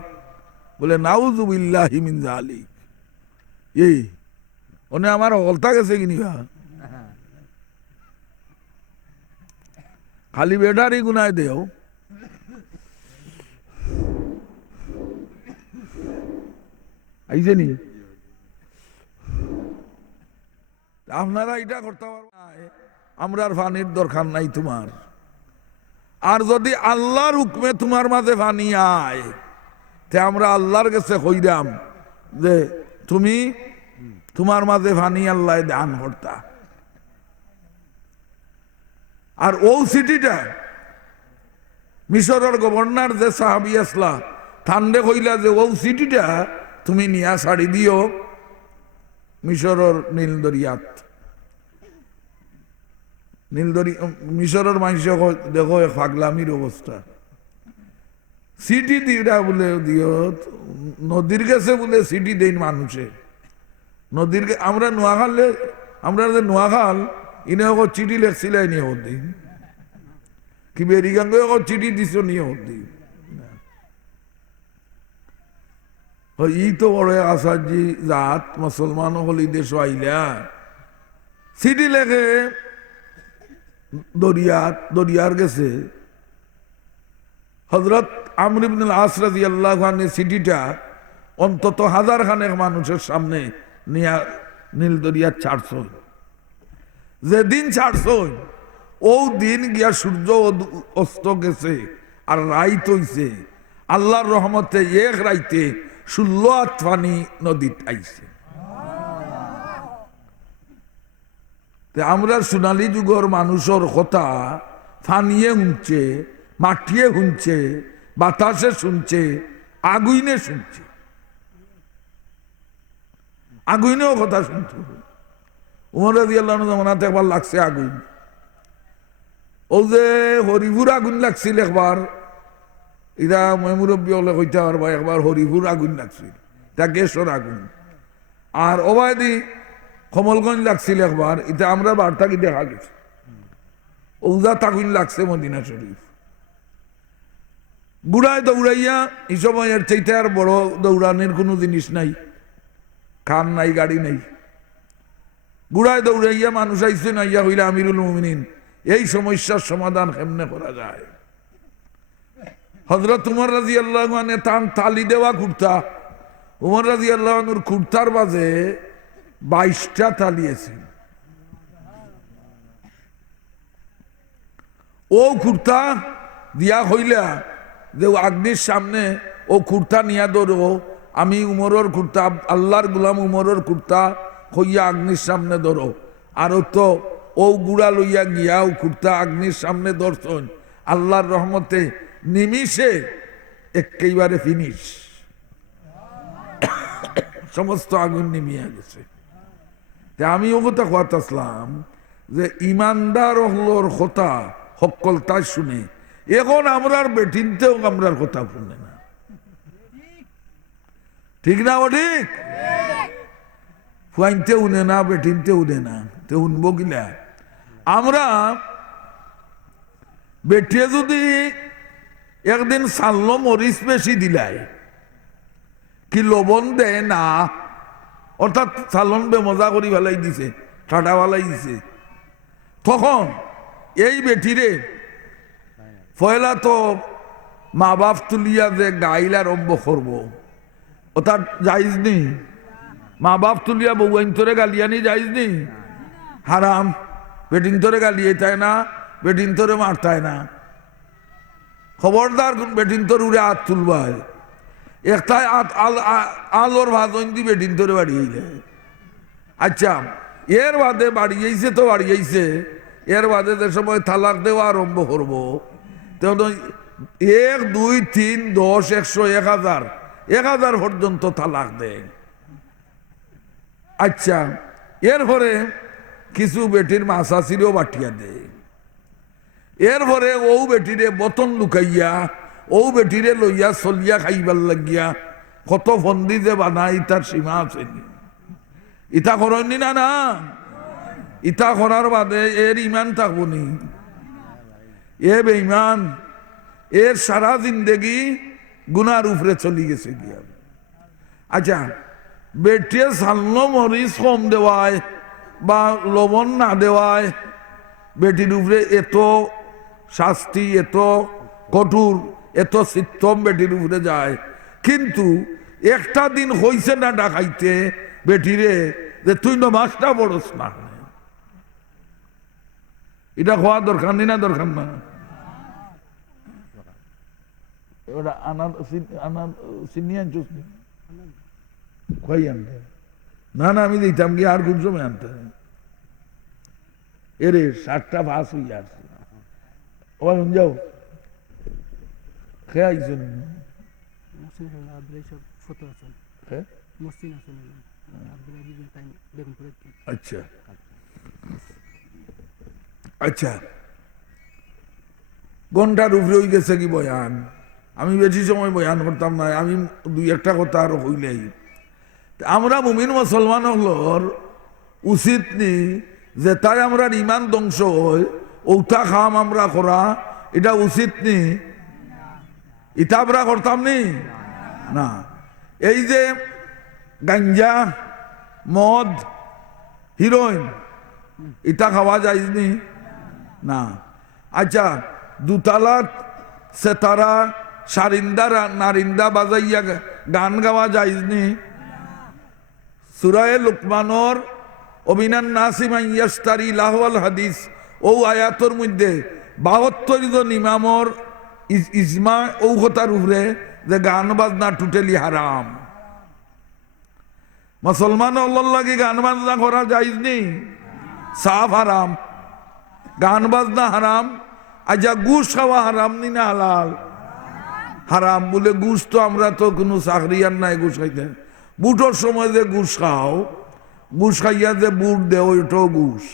বলে নাউযুবিল্লাহি মিন যালিক। এই ওনে আমার হলতা গেছে কিনিবা, খালি বেটারি গুনায় দেও। আইছে নি আপনারা এটা করতে পারবেন? আমরা আর পানির দরকার নাই তোমার। আর যদি আল্লাহর হুকমে তোমার মাঝে পানি আয়, তে আমরা আল্লাহর কাছে কইরাম যে তুমি তোমার মাঝে পানি আল্লাহ দান করতা। আর ও সিটিটা মিশরের গভর্নর যে সাহাবি আসলা ঠান্ডে কইলা যে ও সিটিটা তুমি নিয়া ছাড়ি দিও মিশরের নীল দরিয়াত। মিশরের মানুষ দেখো পাগলামির অবস্থা, সিটি দিটা বলে দিও, নদীর কাছে বলে সিটি দেন মানুষে, নদীর আমরা নোয়াখালে আমরা যে নোয়াখাল ইনে চিঠি লেখছিলাই নিয়ে দিন কি বেরিগাঙ্গ চিঠি দিছ নিয়ে দিন। ই তো বড় আসাজি জাত মুসলমান হলি দেশ আইলা সিটি লেখে দরিয়ার গেছে। হযরত আমর ইবনে আল-আস রাদিয়াল্লাহু আনহু সিটিটা অন্তত 1000 খানেক মানুষের সামনে নিয়া নীল দরিয়া ছাড়ছ। যেদিন ছাড়ছ ও দিন গিয়া সূর্য অস্ত গেছে আর রাইত হইছে। আল্লাহর রহমতে এক রাইতে 16 হাত পানি নদীত আইছে। আমরা সোনালী যুগের মানুষের কথা ফানিয়ে শুনছে, মাটিয়ে শুনছে, বাতাসে শুনছে, আগুইনে শুনছে, আগুইনেও কথা শুনছে। উমর রাদিয়াল্লাহু আনহু জামানাতে একবার লাগছে আগুন, ও যে হরিপুর আগুন লাগছিল একবার, এটা মুরব্বী হলে কইতে পারবা, একবার হরিপুর আগুন লাগছিল, এটা গ্যাসের আগুন। আর ওবায়দি কমলগঞ্জ লাগছিল একবার, এটা আমরা বার্তাকে দেখা গেছে। ওজা আগুন লাগছে মদিনা শরীফ। বুড়ায় দৌড়াইয়া এই সময়ের চাইতে আর বড় দৌড়ানোর কোনো জিনিস নাই, খান নাই, গাড়ি নাই। বুড়ায় দৌড়াইয়া মানুষ আইসে নাইয়া হইলে আমিরুল মুমিনিন এই সমস্যার সমাধান কেমনে করা যায়। হযরত উমর রাদিয়াল্লাহু আনহু তালি দেওয়া কুর্তা, উমর রাদিয়াল্লাহু আনহুর কুর্তার বাজে 22টা তালিয়েছে। ও কুর্তা দিয়া হইলা যে আগ্নির সামনে ও কুর্তা নিয়া ধরো, আমি উমরের কুর্তা, আল্লাহর গুলাম উমরের কুর্তা হইয়া আগ্নির সামনে ধরো। আর তো ও গুড়া লইয়া গিয়া ও কুর্তা আগ্নির সামনে ধরছেন, আল্লাহর রহমতে নিমিষে একেবারে ফিনিশ, সমস্ত আগুন নিমিয়া গেছে। আমি ও কথা আসলাম যে ইমানদার হলোর কথা সকল তাই শুনে, এখন আমরার বেটিনতেও আমরার কথা শুনে না, ঠিক না? ও ঠিক, ফুয়াইনতে উনে না, বেটিনতে উনে না, তে উনবো কিলা? আমরা বেটিয়ে যদি একদিন সাল্লো মরিচ বেশি দিলাই কি লবণ দেয় না, অর্থাৎ সালন বে মজা করি ভালাই দিছে, ঠাডা ভালাই দিছে, তখন এই বেটিরে পয়লা তো মা বাপ তুলিয়া যে গাইল আরম্ভ করবো, অর্থাৎ যাইজ নি? মা বাপ তুলিয়া বউ আইন তোরে গালিয়ানি যাইজ নি? হারাম। বেটিন তোরে গালিয়ে তাই না, বেটিন তোরে মারতায় না, খবরদার বেটিন তোর উড়ে হাত তুলবায়, একটাই আলোর ভাজন দি বেটিন তোরে বাড়িয়ে যায়। আচ্ছা, এর বাদে বাড়িয়েছে তো বাড়িয়েছে, এর বাদে যে সময় তালাক দেওয়া আরম্ভ করবো, 1, 2, 3, 10, 100, 1000 পর্যন্ত তালাক দেয়। আচ্ছা, এরপরে কিছু বেটির মাসাসিরও বাটিয়া দেয়, এরপরে ও বেটিরে বতন লুকাইয়া ও বেটিরে লইয়া চলিয়া খাইবার লাগিয়া কত ফন্দি যে বানাই তার সীমা আছে। ইটা করেননি না? না, ইটা করার বাদে এর ইমান থাকবো নি? এ বেঈমান, এর সারা জিন্দেগি গুনার উপরে চলি গেছে গিয়া। আচ্ছা, বেটিয়ে সাল্লো মরিচ কম দেওয়ায় বা লবণ না দেওয়ায় বেটির উপরে এত শাস্তি, এত কঠোর, এত সিস্টেম বেটির উপরে যায়, কিন্তু একটা দিন হইছে না ডাকাইতে বেটিরে যে তুই নমাজটা পড়স না, এটা হওয়া দরকার নেই না? দরকার না? ওটা চিনি আনছিস আনতে? না না, আমি দিতাম গিয়ে আর কোন সময় আনতে। এরে 7টা ভাস হইয়া আসছে, ও যাও খেয়ে আইছেন আচ্ছা আচ্ছা ঘন্টার উপরে হয়ে গেছে কি বয়ান আমি বেশি সময় বয়ান করতাম না আমি দুই একটা কথা আরো হইলেই আমরা মুমিন মুসলমান হলর উচিত নি যে তাই আমরা ইমান ধ্বংস হয় ওটা খাম আমরা করা এটা উচিত নি এটা আমরা করতাম নি না এই যে গাঞ্জা মদ হিরোইন এটা খাওয়া যায় নি না আচ্ছা দুতালা সেতারা সারিন্দা নারিন্দা বাজাইয়া গান গাওয়া যায় নি সূরা লুকমানর অমিনান নাসিমান ইয়াশতারি লাহওয়াল হাদিস ও আয়াতর মধ্যে 72 জন ইমামর ইজমা ও কথার উপরে যে গান বাজনা টোটালি হারাম মুসলমান লাগি গান বাজনা করা যায় নি সাফ হারাম গান বাজনা হারাম আচ্ছা ঘুষ খাওয়া হারাম নি না হালাল হারাম বলে ঘুষ তো আমরা তো কোনো চাকরিয়ার নাই ঘুষ খাইতে বুটোর সময় যে ঘুষ খাও ঘুষ খাইয়া যে বুট দেও ওইটাও ঘুষ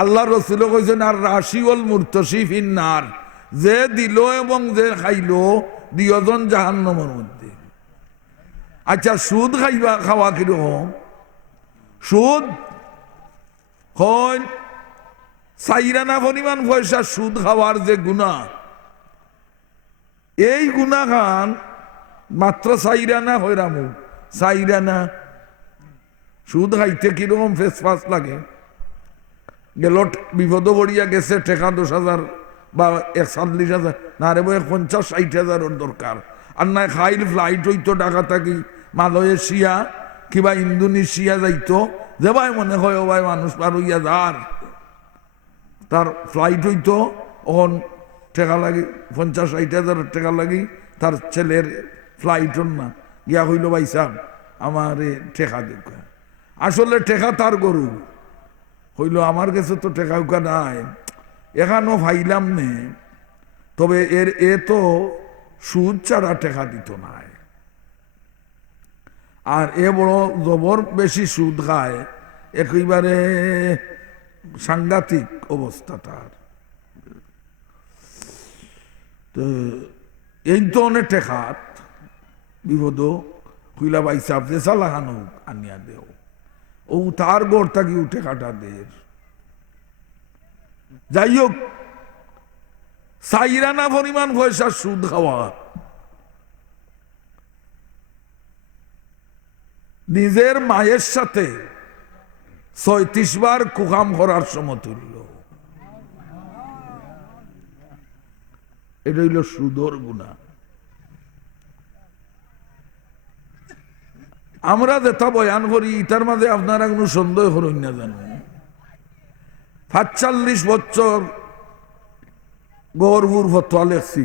আল্লাহ রসুল কইছেন আর রাশিওল মুর্তসিফ ইন্নার যে দিল এবং যে খাইল দুজন জাহান্নামের মধ্যে আচ্ছা সুদ খাইবা খাওয়া কিরকম সুদ হয় সাইরানা পরিমাণ পয়সা সুদ খাওয়ার যে গুনাহ এই গুনাহ খান মাত্র সাইরানা হইরামু সাইরানা সুদ খাইতে কিরকম ফেস ফাস লাগে গেল বিপদ পড়িয়া গেছে টেকা 10,000 বা 41,000 না রে 50-60,000 দরকার আর না খাইল ফ্লাইট হইতো ঢাকা থাকি মালয়েশিয়া কিবা ইন্দোনেশিয়া যাইতো যে ভাই মনে হয় ও ভাই মানুষ পার হইয়া যার তার ফ্লাইট হইতো ওখন টেকা লাগি 50-60,000 টাকা লাগি তার ছেলের ফ্লাইট না ইয়া হইল ভাই সাহ আমার টেকা দেখা আসলে টেকা তার গরু হইল আমার কাছে তো টেকা উকা নাই এখানেও ভাইলাম নে তবে এ তো সুদ ছাড়া টেকা দিত নাই আর এ বড় জবর বেশি সুদ খায় একেবারে সাংঘাতিক অবস্থা তার তো এই তো অনেক টেকাত বিপদ হইলা ভাই সাহ যে চালাহানো আনিয়া দেও ও তার গড় থাকি উঠে কাটা দের যাই হোক সাইরানা পরিমাণ পয়সা সুদ খাওয়া নিজের মায়ের সাথে 36 বার কুকাম করার সমতুল্য এটা হইল সুদর গুনাহ আমরা যেটা বয়ান করি এটার মাঝে আপনারা কোনো সন্দেহ করেন না জানেন 45 বছর গৌরপুর ফতোয়া লেখছি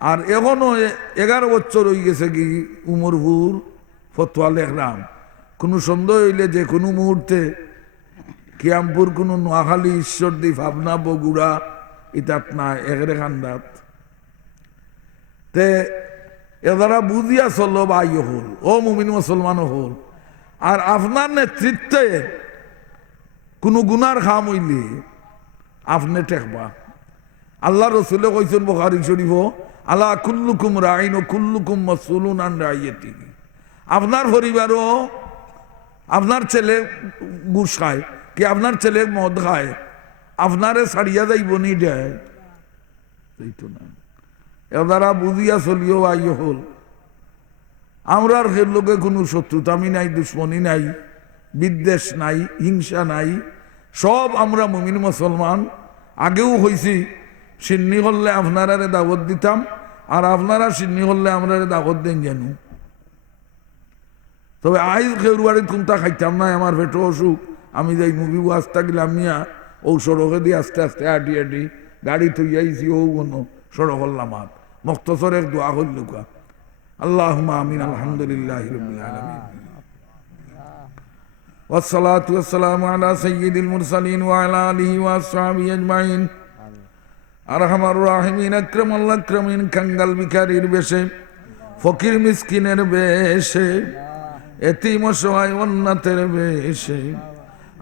আর এখনো 11 বছর হয়ে গেছে কি উমরপুর ফতোয়া লেখলাম কোনো সন্দেহ হইলে যে কোনো মুহূর্তে কিয়ামপুর কোনো নোয়াখালী ঈশ্বরদী ভাবনা বগুড়া ইতাত না এগরে খান্দাত তে এদারা বুঝিয়া চলো ভাই হল ও মুমিন মুসলমান হল আর আপনার নেতৃত্বে কোনো গুনার খাম হইলে আপনি টেকবা আল্লাহ রসুলে কইছেন বুখারী শরীফ আলা কুল্লুকুম রাইন ও কুল্লুকুম মাসউলুন আন রাইয়াতিহি আপনার পরিবারও আপনার ছেলে ঘুষ খায় কি আপনার ছেলে মদ খায় আপনারে ছাড়িয়া যাইব নি দেয় এইতো না এদারা বুঝিয়া চলিও আই হল আমরা আর লোকে কোনো শত্রুতামি নাই দুশ্মনী নাই বিদ্বেষ নাই হিংসা নাই সব আমরা মুমিন মুসলমান আগেও হইছি সিন্নি হলে আপনারা দাওয়াত দিতাম আর আপনারা সিন্নি হলে আমরা দাওয়াত দেন জানু তবে আইজ খেউর বাড়ির কোনটা খাইতাম না আমার পেটো অসুখ আমি যাই মুভি আসতে গেলাম নিয়া ও সড়কে দিয়ে আস্তে আস্তে আটি আটি গাড়ি থই আইছি ও কোনো সড়ক হল্লামাত মক্তসরের দোয়া হইল কা আল্লাহুম্মা আমিন আলহামদুলিল্লাহি রাব্বিল আলামিন والصلاة والسلام على سيد المرسلين وعلى آله وأصحابه أجمعين আরহামার রাহিমিন আকরামাল আকরামিন কাঙ্গাল ভিখারির বেশে ফকির মিসকিনের বেশে এতিম অসহায় অনাথের বেশে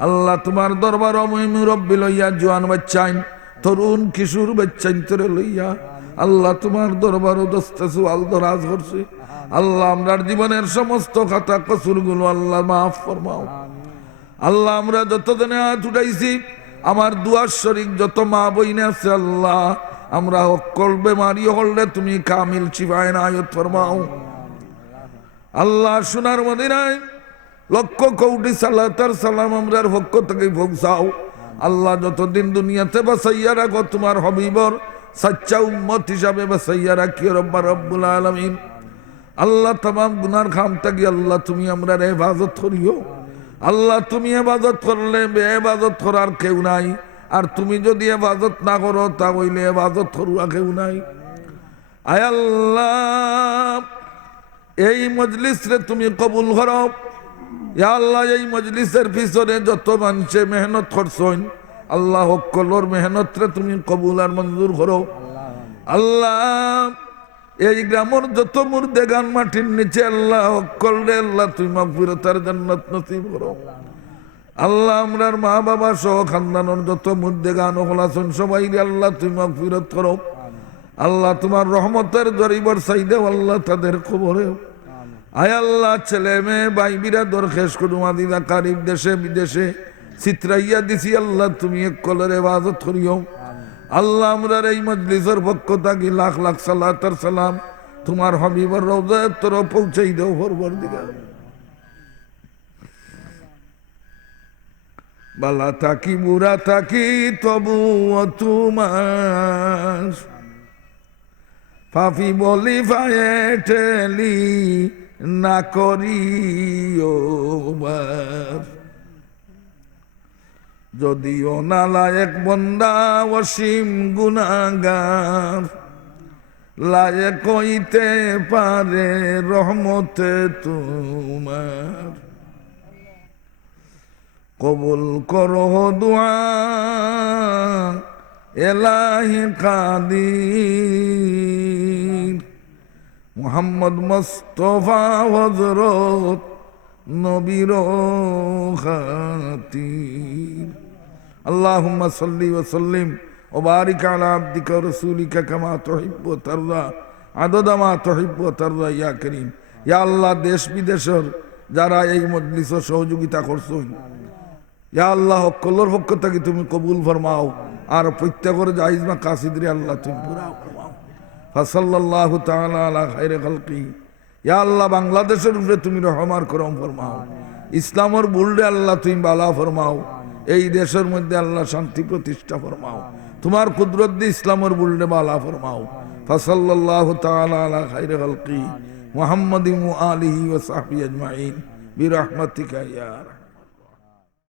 আল্লাহ তোমার দরবার মুরব্বি লইয়া জোয়ান বাচ্চাইন তরুণ কিশোর বাচ্চাইন তোরে লইয়া আল্লাহ তোমার দরবার দস্তে সুয়াল দরাজ করছে। আল্লাহ আমরার জীবনের সমস্ত খাতা কসুরগুলো আল্লাহ মাফ ফরমাও। আল্লাহ আমরা যতদিনে হাত উঠাইছি আমার দুয়ার শরীক যত মা বইনে আছে আল্লাহ আমরা অকল বেমারি হলে তুমি কামিল শিফায়ে নায়াত ফরমাও। আল্লাহ সোনার মদিনায় লক্ষ কোটি সালাতার সালাম আমরার পক্ষ থেকে পৌঁছাও। আল্লাহ যতদিন দুনিয়াতে বাঁচাইয়া রাখো তোমার হবিবর সাচ্চা উম্মত হিসাবে বাঁচাইয়া রাখিও রব্বা রব্বুল আলামিন। আল্লাহ তামাম গুনার খাম থাকি আল্লাহ তুমি আমরার হেফাজত করিও। আল্লাহ তুমি হেফাজত করলে বেহেফাজত করার কেউ নাই, আর তুমি যদি হেফাজত না করো তা হইলে হেফাজত করুয়া কেউ নাই। আয় আল্লাহ এই মজলিস রে তুমি কবুল করো। ইয়া আল্লাহ এই মজলিসের পিছনে যত মানুষে মেহনত করছেন আল্লাহ সকলের মেহনত রে তুমি কবুল আর মঞ্জুর করো। আল্লাহ এই গ্রামের যত মুর্দে গান মাটির নিচে আল্লাহ সকল রে আল্লাহ তুমি মাগফিরাতের জান্নাত নসিব করো। আল্লাহ আমরার মা বাবা সহ খানদানের যত মুর্দে গান হলাছেন সবাই রে আল্লাহ তুমি মাগফিরাত করো। আল্লাহ তোমার রহমতের জরিবর সাইদে আল্লাহ তাদের খবরে। আয় আল্লাহ ছেলে মেয়ে ভাই বিরাদর খেস কুটুমা দিদা কারিব দেশে বিদেশে চিত্রাইয়া দিছি আল্লাহ তুমি এক কলের ইবাদত করিও। আল্লাহ আমরার এই মজলিসের পক্ষ থাকি লাখ লাখ সালাতার সালাম তোমার হবিবর রওজায় তোর পৌঁছাই দেও পরবর্তীকাল। বালা থাকি বুড়া থাকি তবু তোমার পাপি বলি পায়ে ঠেলি না করিও বার। যদিও নালায়েক বন্দা অসীম গুনাহগার লায়েক হইতে পারে রহমতে তোমার। কবুল করো দুআ এলাহি কাদির মুহাম্মদ মুস্তাফা হযরত নবীর খাতির। আল্লাহুম্মা সাল্লি ওয়া সাল্লিম ওয়া বারিক আলা আবদিকা ওয়া রাসূলিকা কামা তুহিব্বু ওয়া তারদা আদাদা মা তুহিব্বু ওয়া তারদা ইয়া কারীম। ইয়া আল্লাহ দেশ বিদেশের যারা এই মজলিসে সহযোগিতা করছেন ইয়া আল্লাহ সকলের পক্ষ থেকে তুমি কবুল ফরমাও, আর প্রত্যেকের জায়েজ মা কাসিদরে আল্লাহ তুমি পুরা ফরমাও। ফাসাল্লাল্লাহু তাআলা আলা খায়রি খালকি। ইয়া আল্লাহ বাংলাদেশের উপরে তুমি রহমার করম ফরমাও, ইসলামের বুলডে আল্লাহ তুমি বালা ফরমাও, এই দেশের মধ্যে আল্লাহ শান্তি প্রতিষ্ঠা ফরমাও, তোমার কুদরত দিয়ে ইসলামের বুলডে বালা ফরমাও। ফাসাল্লাল্লাহু তাআলা আলা খায়রি খালকি মুহাম্মাদিন ওয়া আলিহি ওয়া সাহবিহি আজমাইন বিরহমাতিকা ইয়া